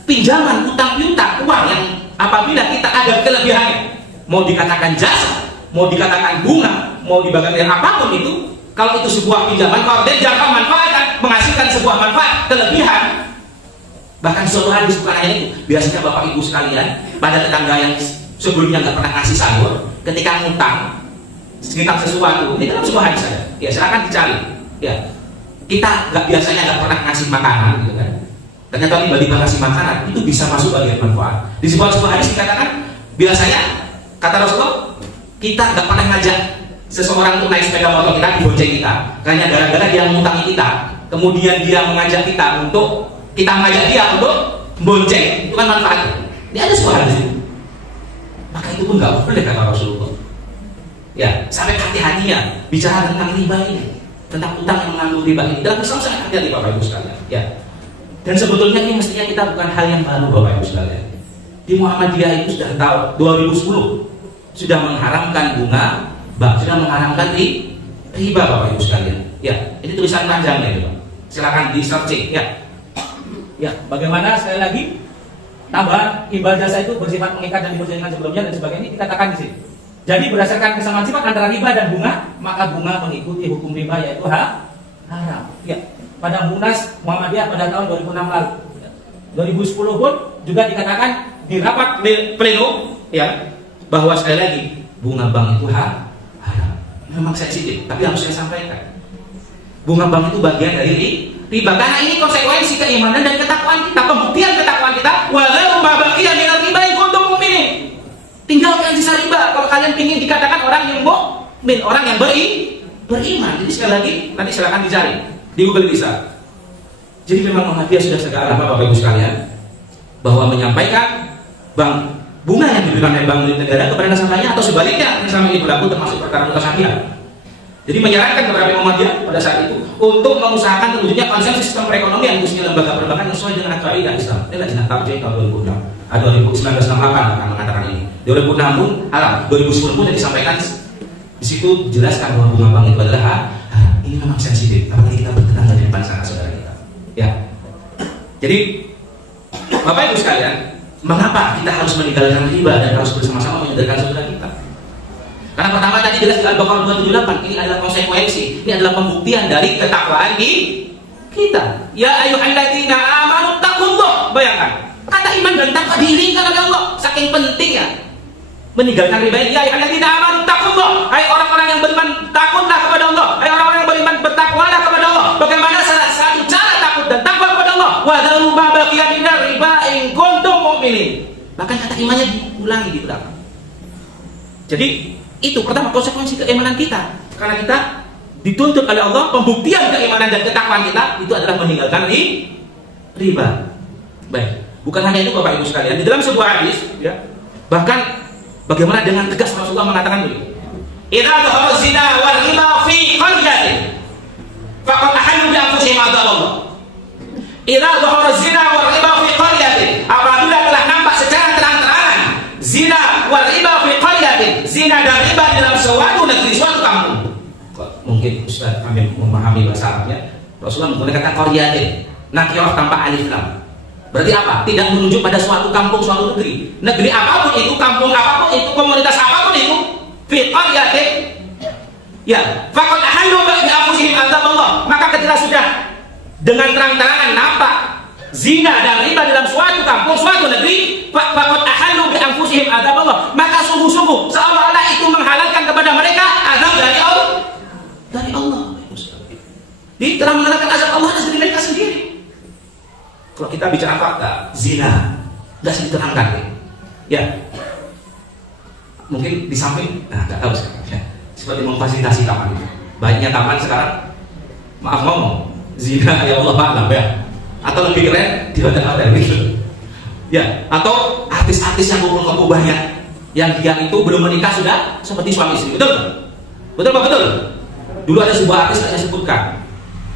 pinjaman utang piutang uang yang apabila kita ada kelebihannya, mau dikatakan jasa, mau dikatakan bunga, mau dibagi apapun itu, kalau itu sebuah pinjaman, kalau dia jangka manfaat, menghasilkan sebuah manfaat kelebihan, bahkan suatu hadis bukan hanya itu, biasanya Bapak Ibu sekalian, pada tetangga yang sebelumnya nggak pernah ngasih sahur, ketika ngutang sekitar sesuatu, ini dalam sebuah hadis saja, ya silakan dicari, ya kita biasanya nggak pernah ngasih makanan, gitu kan. Ternyata tiba-tiba kasih makanan itu bisa masuk bagian manfaat. Di sebuah hadis dikatakan biasanya kata Rasulullah kita nggak pernah ngajak seseorang untuk naik sepeda motor kita dibonceng kita, karena gara-gara dia mengutangi kita, kemudian dia mengajak kita untuk kita mengajak dia untuk bonceng, itu kan manfaatnya. Ini ada sebuah hadis itu. Maka itu pun nggak boleh kata Rasulullah. Ya sampai hati-hatinya bicara tentang riba ini, tentang utang yang mengandung riba ini dalam Islam sangat hati-hati Bapak Ibu sekalian. Ya. Dan sebetulnya ini mestinya kita bukan hal yang baru Bapak Ibu sekalian. Di Muhammadiyah itu sudah tahu 2010 sudah mengharamkan bunga, sudah mengharamkan riba Bapak Ibu sekalian. Ya, ini tulisan panjang ya, Pak. Silakan di searching ya. Ya, bagaimana sekali lagi tambahan imbal jasa itu bersifat mengikat dan diperjanjikan sebelumnya dan sebagainya ini dikatakan di sini. Jadi berdasarkan kesamaan sifat antara riba dan bunga, maka bunga mengikuti hukum riba yaitu haram. Ya. Pada Munas Muhammadiyah pada tahun 2006 lalu, 2010 pun juga dikatakan di rapat pleno ya bahwa sekali lagi bunga bank itu haram. Memang sensitif, tapi harus saya sampaikan. Bunga bank itu bagian dari riba karena ini konsekuensi keimanan dan ketakwaan kita, pembuktian ketakwaan kita. Walau ma baqiya minal riba in kuntum mu'minin. Tinggalkan sisa riba kalau kalian ingin dikatakan orang yang mukmin, orang yang beriman. Jadi sekali lagi nanti silakan dicari. Di Google bisa. Jadi memang Muhammadiyah sudah sejak lama Bapak Ibu sekalian bahwa menyampaikan bunga yang diberikan oleh bank milik negara kepada nasabahnya atau sebaliknya yang selama ini berlaku termasuk perkara mutasyabih. Jadi menyarankan kepada Muhammadiyah pada saat itu untuk mengusahakan terwujudnya konsep sistem perekonomian khususnya lembaga perbankan sesuai dengan aturan Islam. Ini adalah Tarjih tahun 2006, 1968 akan mengatakan ini. 2006 pun, 2010 pun disampaikan di situ jelaskan bahwa bunga bank itu adalah ini memang sensitif, apalagi kita bertetangga di depan saudara kita. Ya. Jadi Bapak Ibu sekalian, mengapa kita harus meninggalkan riba dan harus bersama-sama menyadarkan saudara kita? Karena pertama tadi jelas di Al-Baqarah 278, ini adalah konsekuensi, ini adalah pembuktian dari ketakwaan kita. Ya ayyuhalladzina amanu taqullah. Bayangkan, kata iman dan takwa diiringkan oleh Allah, saking pentingnya meninggalkan riba. Ya ayyuhalladzina amanu taqullah. Hai orang-orang yang beriman, takutlah kepada Allah. Hai orang-orang yang beriman, bertakwalah kepada Allah. Bagaimana salah satu cara takut dan takwa kepada Allah? Wa dharu ma baqiya minar riba in kuntum mu'minin. Bahkan kata imannya diulangi di belakang. Jadi itu pertama konsekuensi keimanan kita, karena kita dituntut oleh Allah, pembuktian keimanan dan ketakwaan kita itu adalah meninggalkan riba. Baik, bukan hanya itu Bapak Ibu sekalian, di dalam sebuah hadis ya, bahkan bagaimana dengan tegas Rasulullah mengatakan begini, idza dhahara zina wal riba fi qaryatin faqad ahallu bi anfusihim adzab. Idza dhahara zina wal riba fi qaryatin, apabila telah nampak secara terang-terangan zina wal riba fi qaryatin, zina dan riba dalam suatu negeri, suatu kampung. Mungkin Ustaz kami memahami bahasa Arabnya, Rasulullah menggunakan kata qaryatin, nakirah tanpa alif lam. Berarti apa? Tidak menunjuk pada suatu kampung, suatu negeri. Negeri apapun itu, kampung apapun itu, komunitas apapun itu, fi qaryatin. Ya, faqad ahallu bi anfusihim adzab Allah. Maka ketika sudah dengan terang-terangan nampak zina dan riba dalam suatu kampung, suatu negeri, faqad ahallu bi anfusihim adzab Allah. Maka sungguh-sungguh seolah-olah itu menghalalkan kepada mereka azab dari Allah. Dari Allah. Dia telah menghalalkan azab Allah dari mereka sendiri. Kalau kita bicara fakta, zina nggak sih diterangkan, ya. Mungkin di samping, nggak tahu sekarang, ya. Seperti memfasilitasi taman itu. Baiknya taman sekarang, maaf ngomong, zina ya Allah maklum ya. Atau lebih keren di hotel-hotel gitu, ya. Atau artis-artis yang kumpul-kumpul banyak, yang dia itu belum menikah sudah seperti suami istri, betul? Betul Pak, betul. Dulu ada sebuah artis saya sebutkan.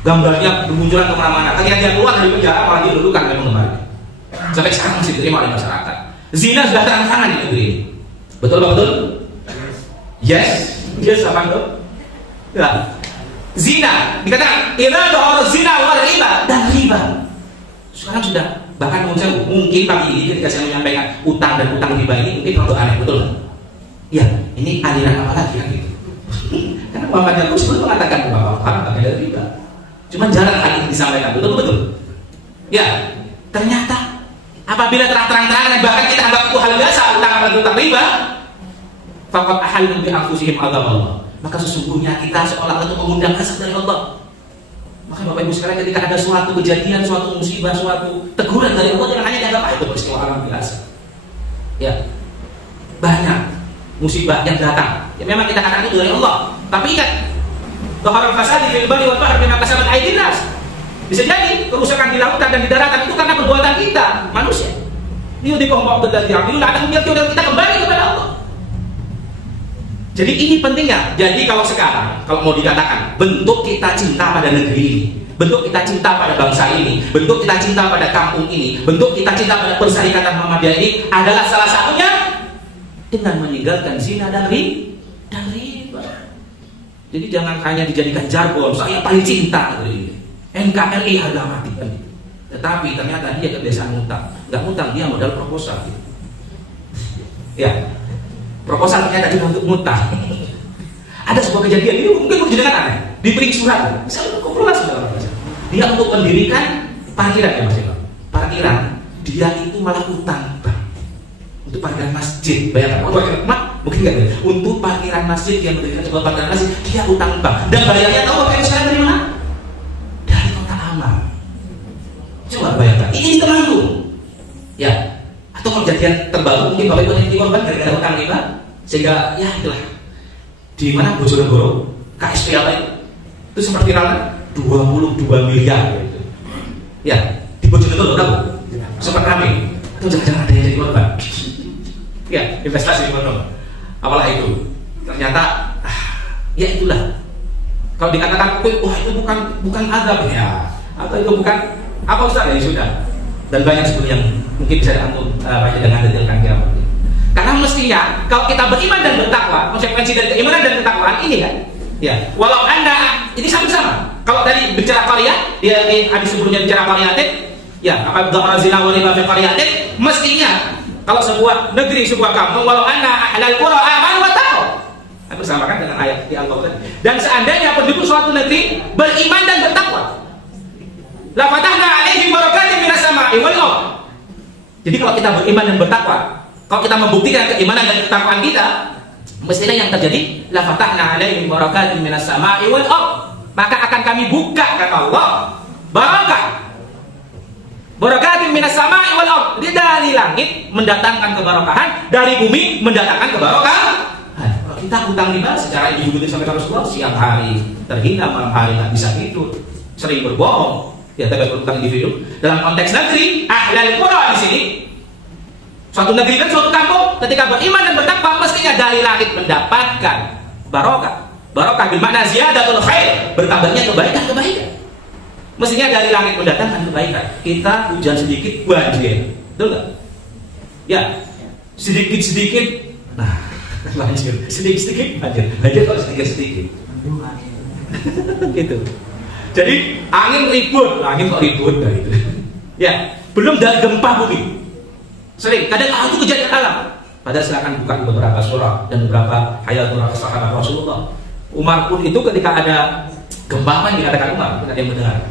Gambarnya bermunculan kemana-mana. Akhirnya dia keluar dari penjara, malah dilulukan dan mengembali. Sampai sekarang masih diterima oleh masyarakat. Zina sudah terang-terangan di negeri ini. Betul Pak, betul? Yes. Yes apa itu? Ya. Zina dikatakan idza dhahara zina wal riba, dan riba. Sekarang sudah bahkan mungkin pagi ini ketika saya menyampaikan utang dan utang riba ini mungkin untuk aneh, betul? Ya, ini aliran apa lagi kan gitu? Karena Muhammad Yaqub mengatakan bahwa bagian dari riba. Cuma jarang hal ini disampaikan, betul-betul. Ya, ternyata apabila terang-terangan bahkan kita anggap itu hal biasa, utang riba, faqad ahallu bi anfusihim adzab Allah. Maka sesungguhnya kita seolah-olah itu mengundang azab dari Allah. Maka Bapak Ibu sekalian, ketika ada suatu kejadian, suatu musibah, suatu teguran dari Allah, jangan hanya dianggap itu peristiwa alam biasa. Ya, banyak musibah yang datang. Ya, memang kita katakan itu dari Allah. Tapi ingat, dhahara al-fasadi fil barri wal bahri bima kasabat aydin nas. Bisa jadi kerusakan di lautan dan di daratan itu karena perbuatan kita, manusia. Yudhikum ba'dal ladzi ya'malu la'allahum yarji'un, kita kembali kepada Allah. Jadi ini pentingnya. Jadi kalau sekarang, kalau mau dikatakan bentuk kita cinta pada negeri ini, bentuk kita cinta pada bangsa ini, bentuk kita cinta pada kampung ini, bentuk kita cinta pada persyarikatan Muhammadiyah ini adalah salah satunya dengan meninggalkan zina dan riba. Jadi jangan hanya dijadikan jargon, saya paling cinta gitu. NKRI harga mati kan. Tetapi ternyata dia kebiasaan ngutang. Enggak ngutang, dia modal proposal gitu. Ya. Proposal ternyata dia untuk ngutang. Ada sebuah kejadian ini mungkin menjadi aneh. Di print surat, misalnya kumpulan saudara. Dia untuk mendirikan parkiran ya Mas Imam. Parkiran, dia itu malah utang, Bang. Untuk parkiran masjid, bayangkan. Mungkin nggak ya? Untuk parkiran masjid, dia mendirikan sebuah parkiran masjid, dia utang bank. Dan bayarnya tahu pakai sekarang dari mana? Dari kota amal. Coba bayangkan, ini Temanggung. Ya, atau kejadian terbaru mungkin Bapak Ibu yang dikorban gara-gara utang riba, sehingga ya itulah di mana Bojonegoro KSP apa itu seperti rata 22 miliar gitu. Ya, di Bojonegoro tahu? Sempat rame. Itu jangan-jangan ada yang jadi korban. Ya, investasi bodong. Apalah itu? Ternyata, ya itulah. Kalau dikatakan, wah itu bukan azab ya, atau itu bukan apa Ustaz ya sudah. Dan banyak sebetulnya yang mungkin bisa diantum baca dengan detailkan kiamat. Karena mestinya kalau kita beriman dan bertakwa, konsekuensi dari keimanan dan ketakwaan ini kan, ya. Walau Anda ini sama-sama. Kalau tadi bicara qarya, dia di hadis sebelumnya bicara qaryatin, ya, apa dzahara zina wa riba fi qaryatin, mestinya kalau sebuah negeri, sebuah kampung, walau Anda ahlal qura amanu wa taqwa. Aku samakan dengan ayat di Al-Qur'an. Dan seandainya penduduk suatu negeri beriman dan bertakwa, la fatahna 'alaihim barakatin minas sama'i wal ardh. Jadi kalau kita beriman dan bertakwa, kalau kita membuktikan keimanan dan ketakwaan kita, mestinya yang terjadi la fatahna 'alaihim barakatin minas sama'i wal ardh. Maka akan kami buka kata Allah barakah. Barakatin minas sama'i wal ardh. Dari langit mendatangkan keberkahan, dari bumi mendatangkan keberkahan. Kita hutang riba secara individu sampai Rasulullah, siang hari terhina, malam hari nggak bisa tidur, sering berbohong. Ya, tapi berhutang individu. Dalam konteks negeri, ahlal qura di sini, suatu negeri dan suatu kampung, ketika beriman dan bertakwa, mestinya dari langit mendapatkan barokah. Barokah bermakna ziyadatul khair, bertambahnya kebaikan-kebaikan. Mestinya dari langit mendatangkan kebaikan. Kita hujan sedikit banjir, betul nggak? Ya, sedikit-sedikit, nah, banjir, sedikit-sedikit banjir kok sedikit-sedikit. Gitu. Jadi angin ribut, angin kok ribut nah itu. Ya, belum dari gempa bumi. Sering, kadang itu kejadian alam. Padahal silakan buka di beberapa surah dan beberapa hayatul sahabat Rasulullah. Umar pun itu ketika ada gempa apa yang dikatakan Umar, kita yang mendengar.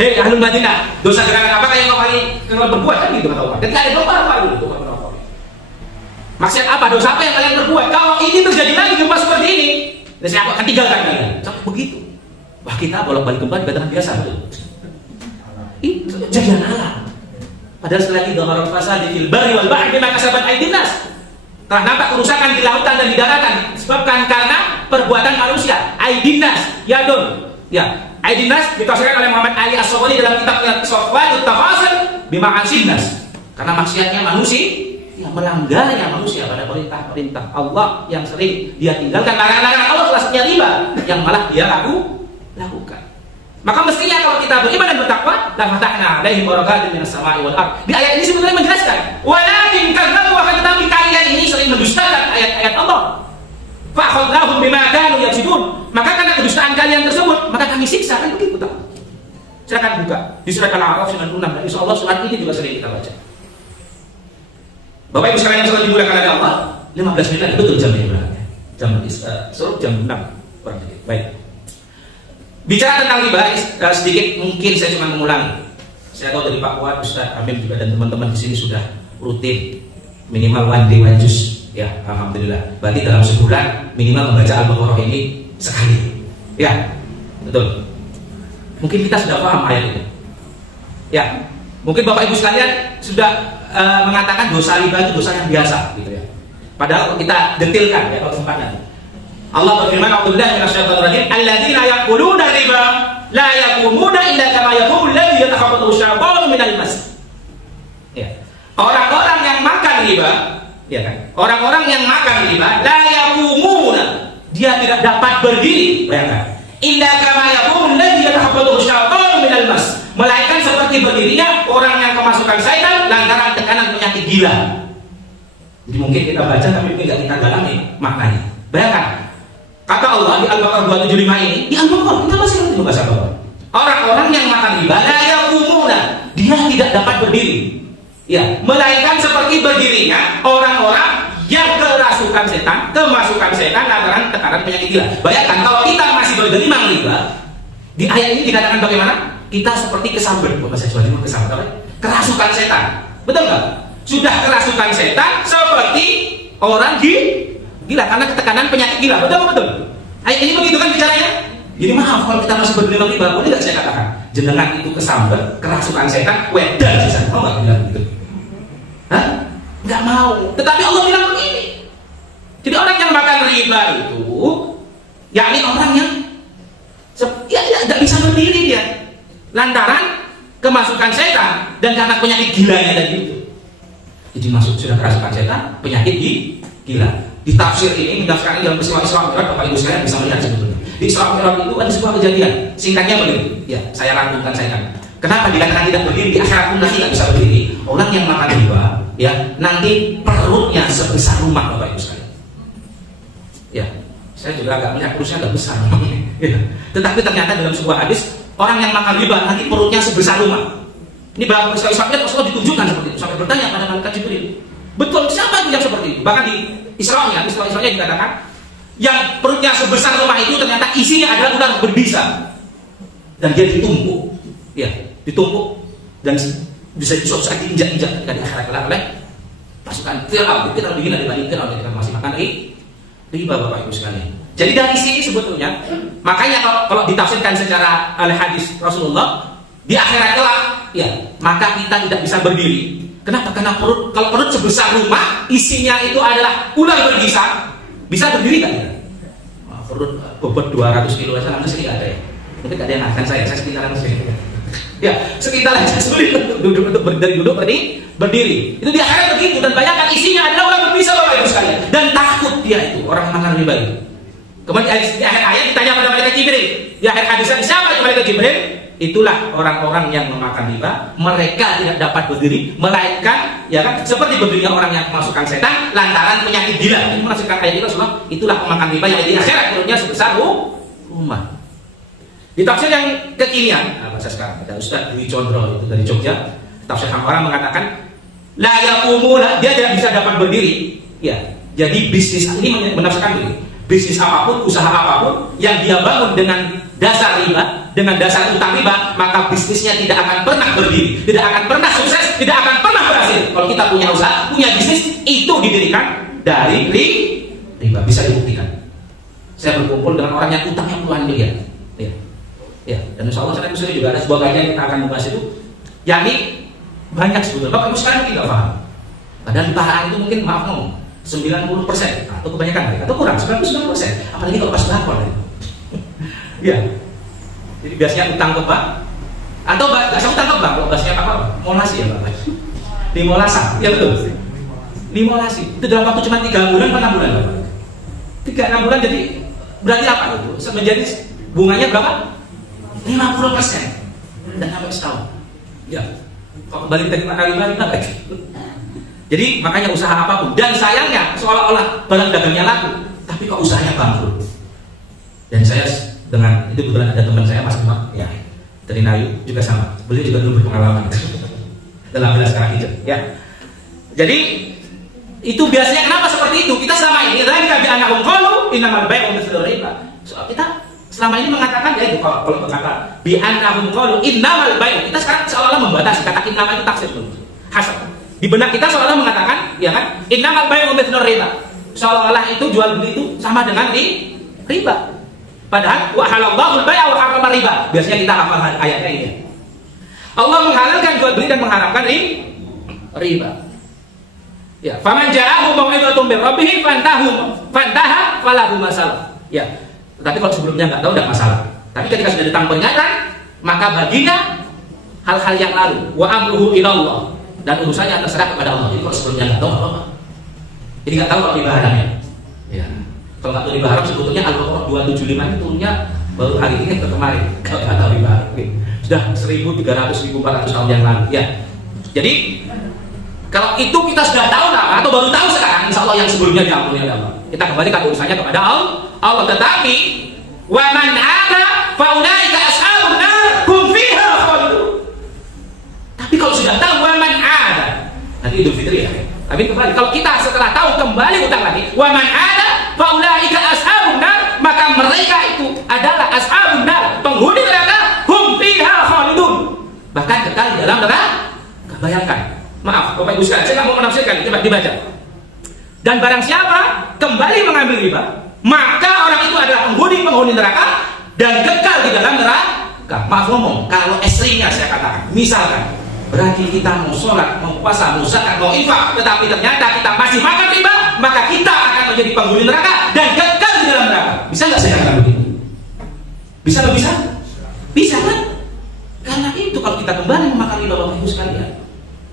Hei ahlul Madinah, dosa gerakan apa yang kalian berbuat kan gitu kata Umar. Ketika ada gempa apa dulu? Maksud apa? Dosa apa yang kalian berbuat? Kalau ini terjadi lagi gempa seperti ini, saya akan tinggalkan kalian. Begitu. Wah, kita bolak-balik gempa dikatakan biasa betul. Itu kejadian alam. Padahal sekali lagi dhahara fasad fil barri wal bahri bima kasabat aydin nas. Telah nampak kerusakan di lautan dan di daratan disebabkan karena perbuatan manusia. Aydin nas, yadun. Ya, aydin nas ditafsirkan oleh Muhammad Ali As-Sawali dalam kitabnya Safwatul Tafasil bima asin nas. Karena maksiatnya manusia, yang melanggarnya manusia pada perintah-perintah Allah yang sering dia tinggalkan, larangan-larangan Allah salah satunya riba yang malah dia lakukan. Maka mestinya kalau kita beriman dan bertakwa, la fatahna 'alaihim barakatin minas sama'i wal ardh. Di ayat ini sebetulnya menjelaskan, walakin kadzabu wa kadzdzaba, kalian ini sering mendustakan ayat-ayat Allah. Fa akhadnahum bima kanu yaksibun. Maka karena kedustaan kalian tersebut, maka kami siksa kan begitu tak. Silakan buka di surat Al-A'raf 96. Insyaallah surat ini juga sering kita baca. Bapak Ibu sekalian yang sangat dimuliakan oleh Allah, 15 menit betul jamnya berarti. Jam 6 kurang sedikit. Baik. Bicara tentang riba sedikit mungkin saya cuma mengulangi. Saya tahu dari Pak Fuad, Ustaz Amin juga dan teman-teman di sini sudah rutin minimal one day one juice. Ya, alhamdulillah. Berarti dalam sebulan minimal membaca Al-Baqarah ini sekali. Ya, betul. Mungkin kita sudah paham ayat ini. Ya, mungkin Bapak Ibu sekalian sudah mengatakan dosa riba itu dosa yang biasa gitu ya. Padahal kita detilkan ya kalau kesempatan. Allah berfirman, "A'udzubillahi minasyaitonir rajim, alladzina ya'kuluna riba la yaqumuna illa kama yaqumul ladzi yatakhabbathu asy-syaitanu minal mas." Ya. Orang-orang yang makan riba, ya kan? Orang-orang yang makan riba la yaqumuna, dia tidak dapat berdiri, bayangkan. Illa kama yaqumul ladzi yatakhabbathu asy-syaitanu minal mas. Melainkan seperti berdirinya orang yang kemasukan syaitan lantaran tekanan penyakit gila. Jadi mungkin kita baca tapi mungkin tidak kita dalami maknanya. Bayangkan, kata Allah di Al-Baqarah 275 ini, di Al-Baqarah kita masih ngerti bahasa Al-Baqarah. Orang-orang yang makan riba la yaqumuna, dia tidak dapat berdiri. Ya, melainkan seperti berdirinya orang-orang yang kerasukan setan, kemasukan setan lantaran tekanan penyakit gila. Bayangkan kalau kita masih bergelimang riba, di ayat ini dikatakan bagaimana? Kita seperti kesambet, bahasa Jawa Timur kesambet apa? Kerasukan setan, betul nggak? Sudah kerasukan setan seperti orang gila karena ketekanan penyakit gila, betul? Ayat ini begitu kan bicaranya? Jadi maaf kalau kita masih bergelimang riba, boleh nggak saya katakan? Jenengan itu kesambet, kerasukan setan, wedan sisa, mau nggak bilang gitu? Hah? Nggak mau. Tetapi Allah bilang begini. Jadi orang yang makan riba itu, yakni orang yang tidak bisa berdiri dia. Lantaran kemasukan setan dan karena penyakit gilanya tadi itu. Jadi sudah kerasukan setan, penyakit gila. Di tafsir ini, mendaftarkan dalam peristiwa Isra Mi'raj, Bapak Ibu sekalian bisa melihat sebetulnya. Di Isra Mi'raj itu ada sebuah kejadian. Singkatnya begini, ya saya rangkumkan saya kan. Kenapa dikatakan tidak berdiri di akhirat pun nanti tidak bisa berdiri? Orang yang makan riba, ya nanti perutnya sebesar rumah, Bapak Ibu sekalian. Ya, saya juga agak melihat perutnya agak besar. Ya. Tetapi ternyata dalam sebuah hadis, orang yang makan riba nanti perutnya sebesar rumah. Ini bahwa peristiwa Isra Mi'raj Rasulullah ditunjukkan seperti itu sampai bertanya pada malaikat Jibril. Betul, siapa yang seperti itu? Bahkan di Isra'nya dikatakan yang perutnya sebesar rumah itu ternyata isinya adalah ular berbisa dan dia ditumpuk, ya ditumpuk dan bisa suatu diinjak-injak ketika di akhirat oleh pasukan Fir'aun. Kita lebih gila dibanding Fir'aun ketika masih makan riba, Bapak Ibu sekalian. Jadi dari sini sebetulnya, makanya kalau ditafsirkan secara oleh hadis Rasulullah di akhirat kelak, ya maka kita tidak bisa berdiri. Kenapa? Karena kalau perut sebesar rumah, isinya itu adalah ular berbisa, bisa berdiri kan? Perut bobot 200 kilo saja, nggak sini ada ya? Mungkin ada yang akan saya sekitaran sini. Ya, sekitar aja sulit untuk berdiri. Itu di akhirat begitu dan bayangkan isinya adalah ular berbisa, Bapak Ibu sekalian. Dan takut dia itu orang makan riba itu. Kemudian di akhir ayat ditanya pada malaikat Jibril. Di akhir hadis siapa itu malaikat Jibril? Itulah orang-orang yang memakan riba, mereka tidak dapat berdiri, melainkan ya kan seperti berdirinya orang yang kemasukan setan lantaran penyakit gila. Ini menafsirkan ayat itu Rasulullah, itulah pemakan riba yang di akhirat perutnya sebesar rumah. Di tafsir yang kekinian, bahasa sekarang ada Ustaz Dwi Condro itu dari Jogja, tafsir orang mengatakan la yaqumuna, dia tidak bisa dapat berdiri. Ya, jadi bisnis ini menafsirkan begini. Bisnis apapun, usaha apapun yang dia bangun dengan dasar riba, dengan dasar utang riba, maka bisnisnya tidak akan pernah berdiri, tidak akan pernah sukses, tidak akan pernah berhasil. Kalau kita punya usaha, punya bisnis, itu didirikan dari riba, bisa dibuktikan. Saya berkumpul dengan orang yang utangnya puluhan miliar, ya, dan insya Allah saya juga ada sebuah kajian yang kita akan membahas itu, yakni banyak sebetulnya. Bapak Ibu sekarang tidak paham. Padahal tahan itu mungkin maaf ngomong 90% atau kebanyakan atau kurang 99%, apalagi kalau pas lapor itu. Ya. Jadi biasanya utang ke bank atau nggak usah utang ke bank, kalau biasanya apa? Molasi ya Bapak. Limolasa, ya betul. Limolasi itu dalam waktu cuma 3 bulan, 4 bulan Bapak. 3-6 bulan jadi berarti apa itu? Menjadi bunganya berapa? 50% dan sampai setahun. Ya. Kalau kembali kita riba lagi. Jadi makanya usaha apapun, dan sayangnya seolah-olah barang dagangnya laku, tapi kok usahanya bangkrut. Dan saya dengan itu kebetulan ada teman saya Mas Ahmad, ya dari Nayu juga sama, beliau juga dulu berpengalaman dalam belas sekarang hijau, ya. Jadi itu biasanya kenapa seperti itu? Kita selama ini lagi kami anak qalu innamal bai'u mithlur riba. Soal kita selama ini mengatakan ya itu kalau berkata bi annahum qalu innamal bai'u, kita sekarang seolah-olah membatasi kata innama itu taksir dulu. Hasan. Di benak kita seolah-olah mengatakan, ya kan, innamal bai'u mithlur riba. Seolah-olah itu jual beli itu sama dengan riba. Padahal wa halallahu al-bai'a wa harrama riba. Biasanya kita hafal ayatnya ini. Allah menghalalkan jual beli dan mengharamkan riba. Ya, faman ja'ahu mau'izatun min rabbih fantaha falahu masalah. Ya. Tapi kalau sebelumnya enggak tahu enggak masalah. Tapi ketika sudah datang peringatan, maka baginya hal-hal yang lalu. Wa amruhu ilallah. Dan urusannya terserah kepada Allah. Jadi kalau sebelumnya nggak tahu apa-apa. Jadi nggak tahu kalau riba haram ya. Ya. Kalau nggak tahu riba haram sebetulnya Al-Baqarah 275 itu turunnya baru hari ini ke kemarin. Kalau nggak tahu riba haram, sudah 1.300-1.400 tahun yang lalu. Ya. Jadi kalau itu kita sudah tahu nama atau baru tahu sekarang, insya Allah yang sebelumnya diampuni oleh Allah. Kita kembalikan urusannya kepada Allah. Tetapi wa man ada faulaika ashabun nar hum fiha khalidun. Tapi kalau sudah tahu wa man ada, nanti Idul Fitri ya. Tapi kembali kalau kita setelah tahu kembali utang lagi, wa man ada faulaika ashabun nar, maka mereka itu adalah ashabun nar, penghuni neraka, hum fiha khalidun. Bahkan kekal di dalam neraka. Bayangkan. Maaf, Bapak Ibu sekalian, saya nggak mau menafsirkan, coba dibaca. Dan barang siapa kembali mengambil riba, maka orang itu adalah penghuni neraka dan kekal di dalam neraka. Maaf ngomong, kalau ekstrimnya saya katakan, misalkan berarti kita mau sholat, mau puasa, mau zakat, mau infak, tetapi ternyata kita masih makan riba, maka kita akan menjadi penghuni neraka dan kekal di dalam neraka. Bisa nggak saya katakan begitu? Bisa nggak bisa? Bisa kan? Karena itu kalau kita kembali memakan riba Bapak Ibu sekalian,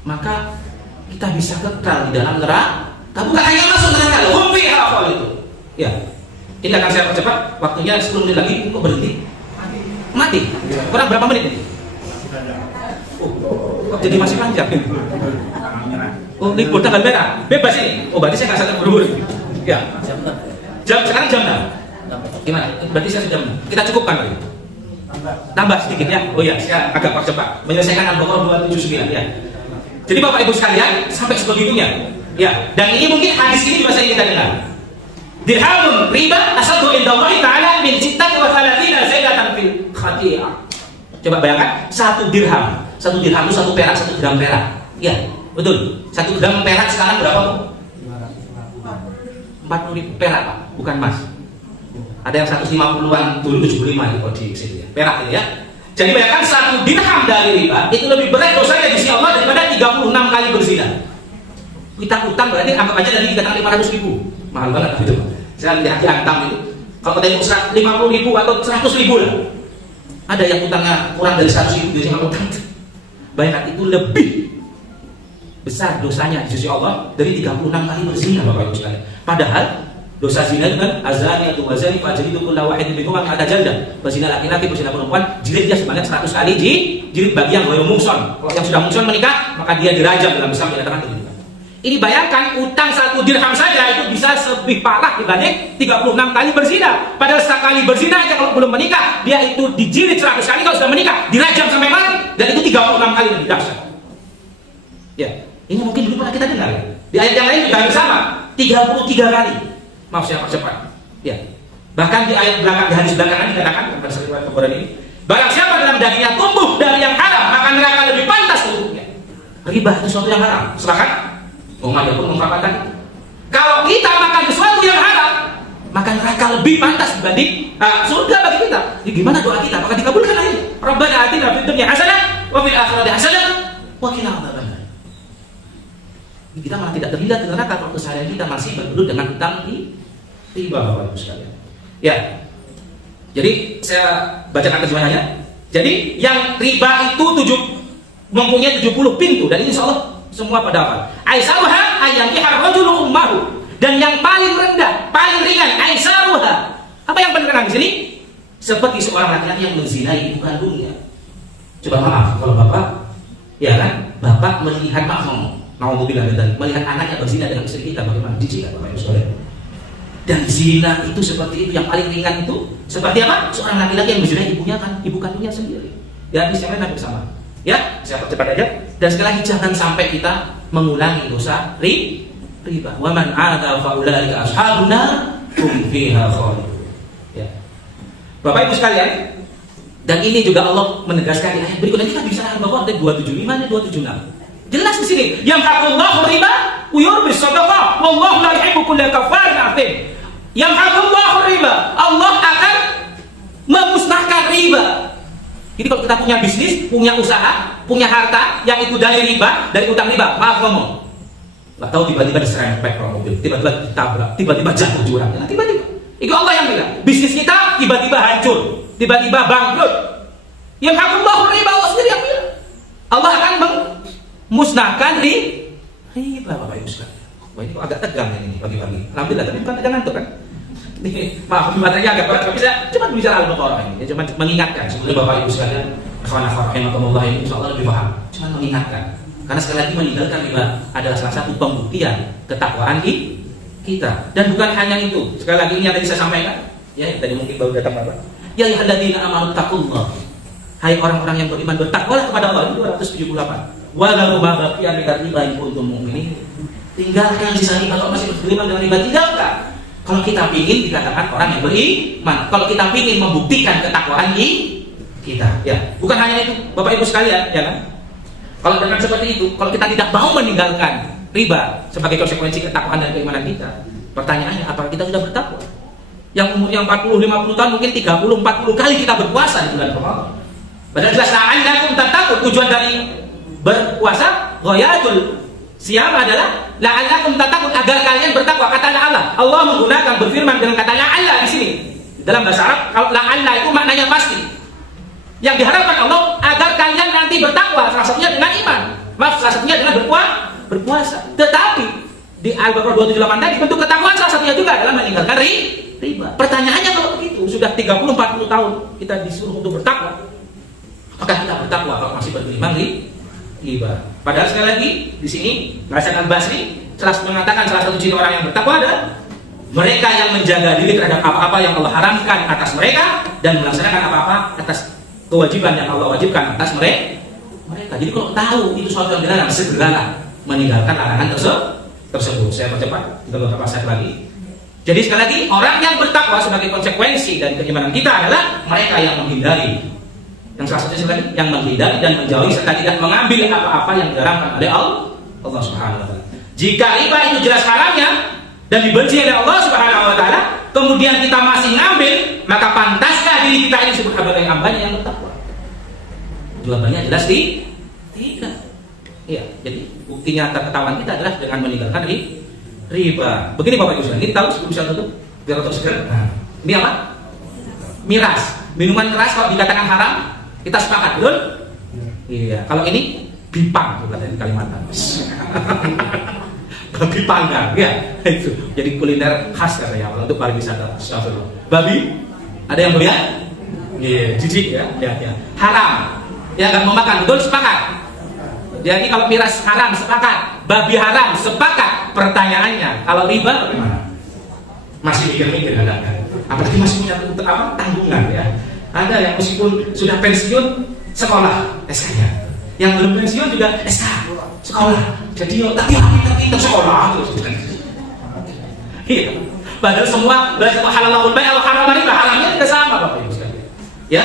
maka kita bisa kekal di dalam neraka. Bukan hanya masuk neraka, hum fiha khalidun. Ya. Ini akan saya percepat, waktunya 10 menit lagi, kok berhenti? Mati. Kurang berapa menit ini? Kok jadi masih panjang? Oh, ini tanggal merah. Bebas ini. Oh, berarti saya nggak sadar buru-buru. Ya. Jam sekarang jam 6. Gimana? Berarti saya sudah kita cukupkan lagi. Tambah sedikit ya. Oh ya, saya agak percepat. Menyelesaikan Al-Baqarah 279 ya. Jadi Bapak Ibu sekalian, sampai sebegitunya. Ya, dan ini mungkin hadis ini juga sering kita dengar. Dirhamun riba asadu indallahi ta'ala min sittati wa thalathina zaidatan fil khati'ah. Coba bayangkan, 1 dirham itu 1 perak, 1 gram perak. Ya, betul. 1 gram perak sekarang berapa, Bu? 40.000 perak, Pak, bukan emas. Ada yang 150-an, dulu 75 kalau di sini ya. Perak ini ya. Jadi bayangkan 1 dirham dari riba itu lebih berat dosanya di sisi Allah daripada 36 kali berzina. Kita utang berarti anggap aja dari dikatakan 500.000. Mahal banget itu. Saya lihat di Antam itu. Kalau kita hitung 50.000 atau 100.000 lah. Ada yang utangnya kurang dari 100.000 biasanya kalau utang. Bayangkan itu lebih besar dosanya di sisi Allah dari 36 kali berzina Bapak Ibu sekalian. Padahal dosa zina itu kan azaniyatu wazani fajridu kullu wahidin minhum ada jalda. Berzina laki-laki berzina perempuan jilidnya sebanyak 100 kali jilid bagi yang belum mungson. Kalau yang sudah mungson menikah maka dia dirajam dalam Islam dikatakan begitu. Ini bayangkan utang 1 dirham saja itu bisa lebih parah dibanding 36 kali berzina. Padahal sekali berzina aja kalau belum menikah dia itu dijilid 100 kali, kalau sudah menikah dirajam sampai mati, dan itu 36 kali lebih dahsyat. Ya, ini mungkin dulu pernah kita dengar. Di ayat yang lain juga hampir sama, 33 kali. Maaf saya percepat. Ya. Bahkan di ayat belakang, di hadis belakangan dikatakan pada riwayat Bukhari ini, barang siapa dalam dagingnya tumbuh dari yang haram, maka neraka lebih pantas untuknya. Riba itu sesuatu yang haram. Silakan. Muhammad pun mengungkapkan, kalau kita makan sesuatu yang haram, maka neraka lebih pantas dibanding surga bagi kita. Jadi gimana doa kita? Maka dikabulkan aja. Rabbana atina fid dunya hasanah wa fil akhirati hasanah wa qina adzabannar. Kita malah tidak terhindar dari neraka kalau keseharian kita masih bergelut dengan utang riba, Bapak Ibu sekalian. Ya. Jadi saya bacakan terjemahannya. Jadi yang riba itu mempunyai 70 pintu, dan ini insyaallah semua pada apa? Aisaruha ayyakihar rajulu ummahu. Dan yang paling rendah, paling ringan, aisaruha. Apa yang paling ringan di sini? Seperti seorang laki-laki yang menzinai ibu kandungnya. Coba maaf kalau Bapak, ya kan? Bapak melihat melihat anaknya berzina dengan istri kita, bagaimana? Jijik kan Bapak Ibu sekalian? Dan zina itu seperti itu, yang paling ringan itu seperti apa? Seorang laki-laki yang menzinai ibu kandungnya sendiri. Ya, disamakan bersama. Ya, saya percepat aja. Dan sekali lagi jangan sampai kita mengulangi dosa riba. Wa man 'ada fa ulaika ashabun nar hum fiha khalidun. Ya. Bapak Ibu sekalian, dan ini juga Allah menegaskan di ayat berikutnya, kita bisa bahwa ada 275 dan 276. Jelas di sini, yamhaqullahu riba wa yurbis shadaqah wallahu la yuhibbu kulla kafarin athim. Yamhaqullahu riba, Allah akan memusnahkan riba. Jadi kalau kita punya bisnis, punya usaha, punya harta yang itu dari riba, dari utang riba, maaf ngomong, nggak tahu tiba-tiba diserempet kalau mobil, tiba-tiba ditabrak, tiba-tiba jatuh jurang, nah, tiba-tiba. Itu Allah yang bilang, bisnis kita tiba-tiba hancur, tiba-tiba bangkrut. Yang hakullahu riba, Allah sendiri yang bilang. Allah akan memusnahkan riba, Bapak Ibu sekalian. Wah, ini kok agak tegang ini pagi-pagi. Alhamdulillah, tapi bukan tegangan tuh kan. Maaf, materinya agak berat, tapi saya cuma bicara Al-Baqarah ini. Cuma mengingatkan sebetulnya Bapak Ibu sekalian, akhwan-akhwan rahimakumullah ini insyaallah lebih paham. Cuma mengingatkan. Karena sekali lagi meninggalkan riba adalah salah satu pembuktian ketakwaan kita. Dan bukan hanya itu. Sekali lagi ini yang tadi saya sampaikan, ya tadi mungkin baru datang Bapak. Ya ayyuhalladzina amanu taqullah. Hai orang-orang yang beriman, bertakwalah kepada Allah. Ini 278. Wa la ma baqiya min riba in kuntum mu'minin. Tinggalkan sisa riba, kalau masih beriman dengan riba, tinggalkan. Kalau kita ingin dikatakan orang yang beriman, kalau kita ingin membuktikan ketakwaan kita, ya bukan hanya itu, Bapak Ibu sekalian, ya kan? Kalau dengan seperti itu, kalau kita tidak mau meninggalkan riba sebagai konsekuensi ketakwaan dan keimanan kita, pertanyaannya apakah kita sudah bertakwa? Yang umurnya 40-50 tahun mungkin 30-40 kali kita berpuasa di bulan Ramadan. Padahal jelas la'allakum tattaqun, tujuan dari berpuasa ghayatul siyam adalah la'allakum tattaqun, agar kalian bertakwa. Kata Allah, Allah menggunakan berfirman dengan kata la'alla di sini. Dalam bahasa Arab, kalau la'alla itu maknanya pasti. Yang diharapkan Allah agar kalian nanti nanti bertakwa, salah satunya dengan iman. Maaf, salah satunya dengan berpuasa. Tetapi di Al-Baqarah 278 tadi bentuk ketakwaan salah satunya juga adalah meninggalkan riba. Pertanyaannya kalau begitu, sudah 30-40 tahun kita disuruh untuk bertakwa, apakah kita bertakwa kalau masih beriman riba? Padahal sekali lagi di sini Hasan Al-Basri mengatakan salah satu ciri orang yang bertakwa adalah mereka yang menjaga diri terhadap apa-apa yang Allah haramkan atas mereka dan melaksanakan apa-apa atas kewajiban yang Allah wajibkan atas mereka. Jadi kalau tahu itu suatu yang dilarang, segeralah meninggalkan larangan tersebut. Saya percepat, kita beberapa saat lagi. Jadi sekali lagi, orang yang bertakwa sebagai konsekuensi dari keimanan kita adalah mereka yang menghindari. Yang salah satunya sekali, yang menghindari dan menjauhi serta tidak mengambil apa-apa yang diharamkan oleh Allah Subhanahu wa taala. Jika riba itu jelas haramnya dan dibenci oleh Allah Subhanahu wa taala, kemudian kita masih ngambil, maka pantaskah diri kita ini disebut sebagai hambanya yang bertakwa? Jawabannya jelas tidak. Iya, jadi bukti nyata ketahuan kita adalah dengan meninggalkan riba. Begini Bapak Ibu sekalian, kita tahu bisa tutup biar untuk segera. Nah, ini apa? Miras, minuman keras kalau dikatakan haram, kita sepakat, betul? Iya. Kalau ini bipang, itu katanya di Kalimantan. Babi panggang, ya itu. Jadi kuliner khas katanya untuk pariwisata. Babi, ada yang melihat? Iya, jijik ya, ya. Haram, ya nggak mau makan, betul? Sepakat. Jadi kalau miras haram sepakat, babi haram sepakat. Pertanyaannya, kalau riba bagaimana? Masih mikir-mikir ada? Apalagi masih punya tanggungan ya. Ada yang meskipun sudah pensiun sekolah SK-nya, yang belum pensiun juga SK sekolah. Jadi tapi sekolah terus. Iya. Padahal semua halal bai' atau haram riba haramnya tidak sama Bapak Ibu sekalian. Ya.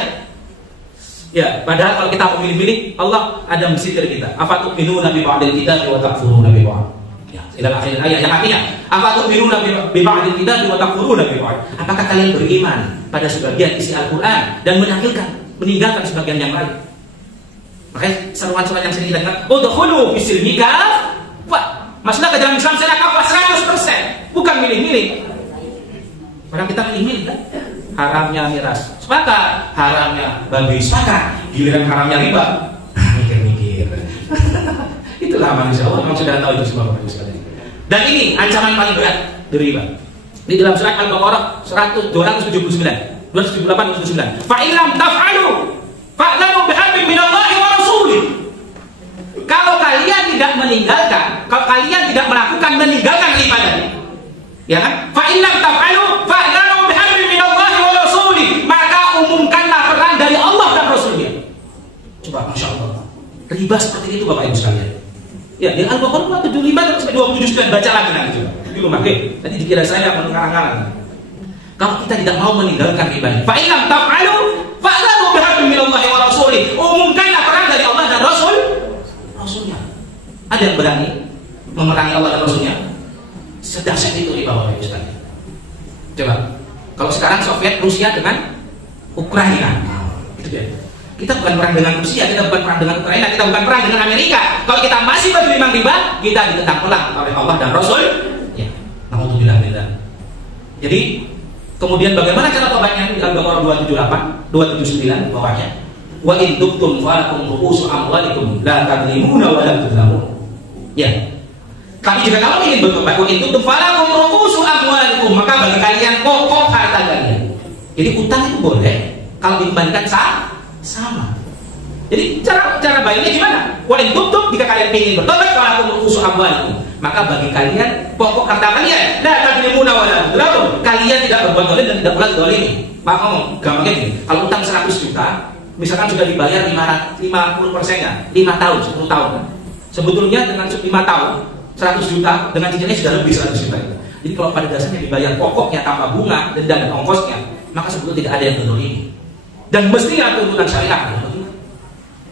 Ya, padahal kalau kita memilih-milih, Allah ada misi dari kita. Afatu'minuna bi ba'dil kitabi wa takfuruna bi ba'd. Ya, ila akhir ayat yang artinya afatu'minuna bi ba'dil kitabi wa takfuruna bi ba'd. Apakah kalian beriman pada sebagian isi Al-Qur'an dan meninggalkan sebagian yang lain? Makanya seruan-seruan yang sering kita dengar, udkhulu fis-silmi kafah. Maksudnya ke dalam Islam secara kafah 100%, bukan milih-milih. Padahal kita milih-milih kan? Haramnya miras, sepakat. Haramnya babi, sepakat. Giliran haramnya riba, mikir-mikir. Itulah manusia. Allah memang sudah tahu itu semua Bapak Ibu sekalian. Dan ini ancaman paling berat dari riba. Di dalam surat Al-Baqarah 278 279. Fa in lam taf'alu fa'lamu biharbin minallahi wa rasulih. Kalau kalian tidak meninggalkan, kalau kalian tidak melakukan meninggalkan riba tadi, ya kan? Fa in lam taf'alu fa'lamu biharbin minallahi wa rasulih. Maka umumkanlah perang dari Allah dan Rasulnya. Coba, Masya Allah. Riba seperti itu Bapak Ibu sekalian. Ya, di Al-Baqarah 75 sampai 29 baca lagi nanti juga di rumah. Oke, tadi dikira saya mengarang-arang. Kalau kita tidak mau meninggalkan riba, fa in lam taf'alu fa'lamu biharbin minallahi wa rasulih. Umumkanlah perang dari Allah dan Rasulnya. Ada yang berani memerangi Allah dan Rasulnya? Sedahsyat itu riba Bapak Ibu sekalian. Coba, kalau sekarang Soviet Rusia dengan Ukraina, itu dia. Kita bukan perang dengan Rusia, kita bukan perang dengan Ukraina, kita bukan perang dengan Amerika. Kalau kita masih beriman riba, kita ditentang pelang oleh Allah dan Rasul. Ya, naudzubillah. Jadi, kemudian bagaimana cara tobatnya di Al-Baqarah 279 bawahnya? Wa in tubtum falakum ru'usu amwalikum la tadlimuna wa la tudlamun. Ya. Kami jika kamu ingin bertobat, wa in tubtum falakum ru'usu amwalikum, maka bagi kalian pokok harta kalian. Jadi utang itu boleh kalau dikembalikan sama. Jadi cara baiknya gimana? Wa in tubtum, jika kalian ingin bertobat, falakum ru'usu amwalikum, maka bagi kalian pokok harta kalian la tadlimuna wa la tudlamun. Kalian tidak berbuat zalim dan tidak pula zalim. Pak ngomong gampangnya gini, kalau utang 100 juta misalkan sudah dibayar 50%-nya 5 tahun, 10 tahun. Sebetulnya dengan 5 tahun 100 juta dengan cicilannya sudah lebih 100 juta. Jadi kalau pada dasarnya dibayar pokoknya tanpa bunga, denda dan ongkosnya, maka sebetulnya tidak ada yang terzalimi. Dan mestinya tuntutan syariat.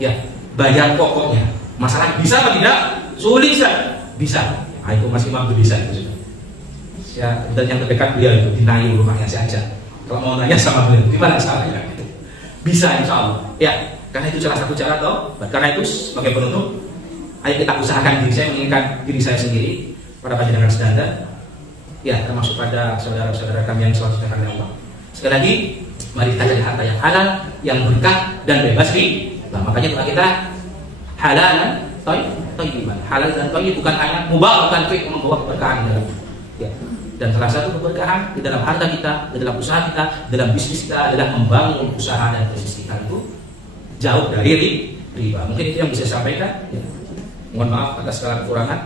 Ya, bayar pokoknya. Masalah bisa atau tidak? Sulit saja. Bisa. Nah, itu masih mampu bisa itu sudah. Ya, dan yang terdekat dia itu dinai rumahnya saja. Kalau mau nanya sama beliau, gimana caranya? Bisa insya Allah. Ya, karena itu salah satu cara toh. Karena itu sebagai penutup, ayo kita usahakan diri saya, menginginkan diri saya sendiri pada panjenengan sedanda. Ya, termasuk pada saudara-saudara kami yang selalu dicintai oleh Allah. Sekali lagi, mari kita cari harta yang halal, yang berkah dan bebas riba. Makanya doa kita, halalan thayyiban. Halal dan thayyib bukan hanya mubarakkan fi, membawa keberkahan dalam. Ya. Dan salah satu keberkahan di dalam harta kita, di dalam usaha kita, dalam bisnis kita adalah membangun usaha dan bisnis kita itu jauh dari riba. Mungkin itu yang bisa saya sampaikan. Ya. Mohon maaf atas segala kekurangan.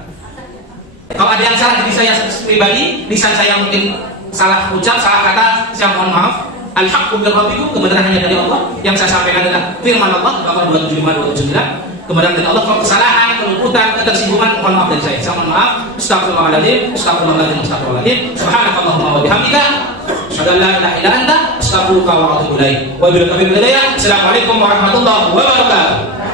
Kalau ada yang salah di saya pribadi, lisan saya mungkin salah ucap, salah kata, saya mohon maaf. Al-haqqu min rabbikum, kebenaran hanya dari Allah. Yang saya sampaikan adalah firman Allah, Al-Baqarah 275 279. Kebenaran dari Allah. Kalau kesalahan, kelumputan, ketersinggungan, mohon maaf dari saya. Saya mohon maaf. Astagfirullahaladzim, astagfirullahaladzim, astagfirullahaladzim. Subhanakallahumma wa bihamdika, asyhadu an la ilaha illa anta, astaghfiruka wa atubu ilaik. Wa billahi taufiq wal hidayah. Assalamualaikum warahmatullahi wabarakatuh.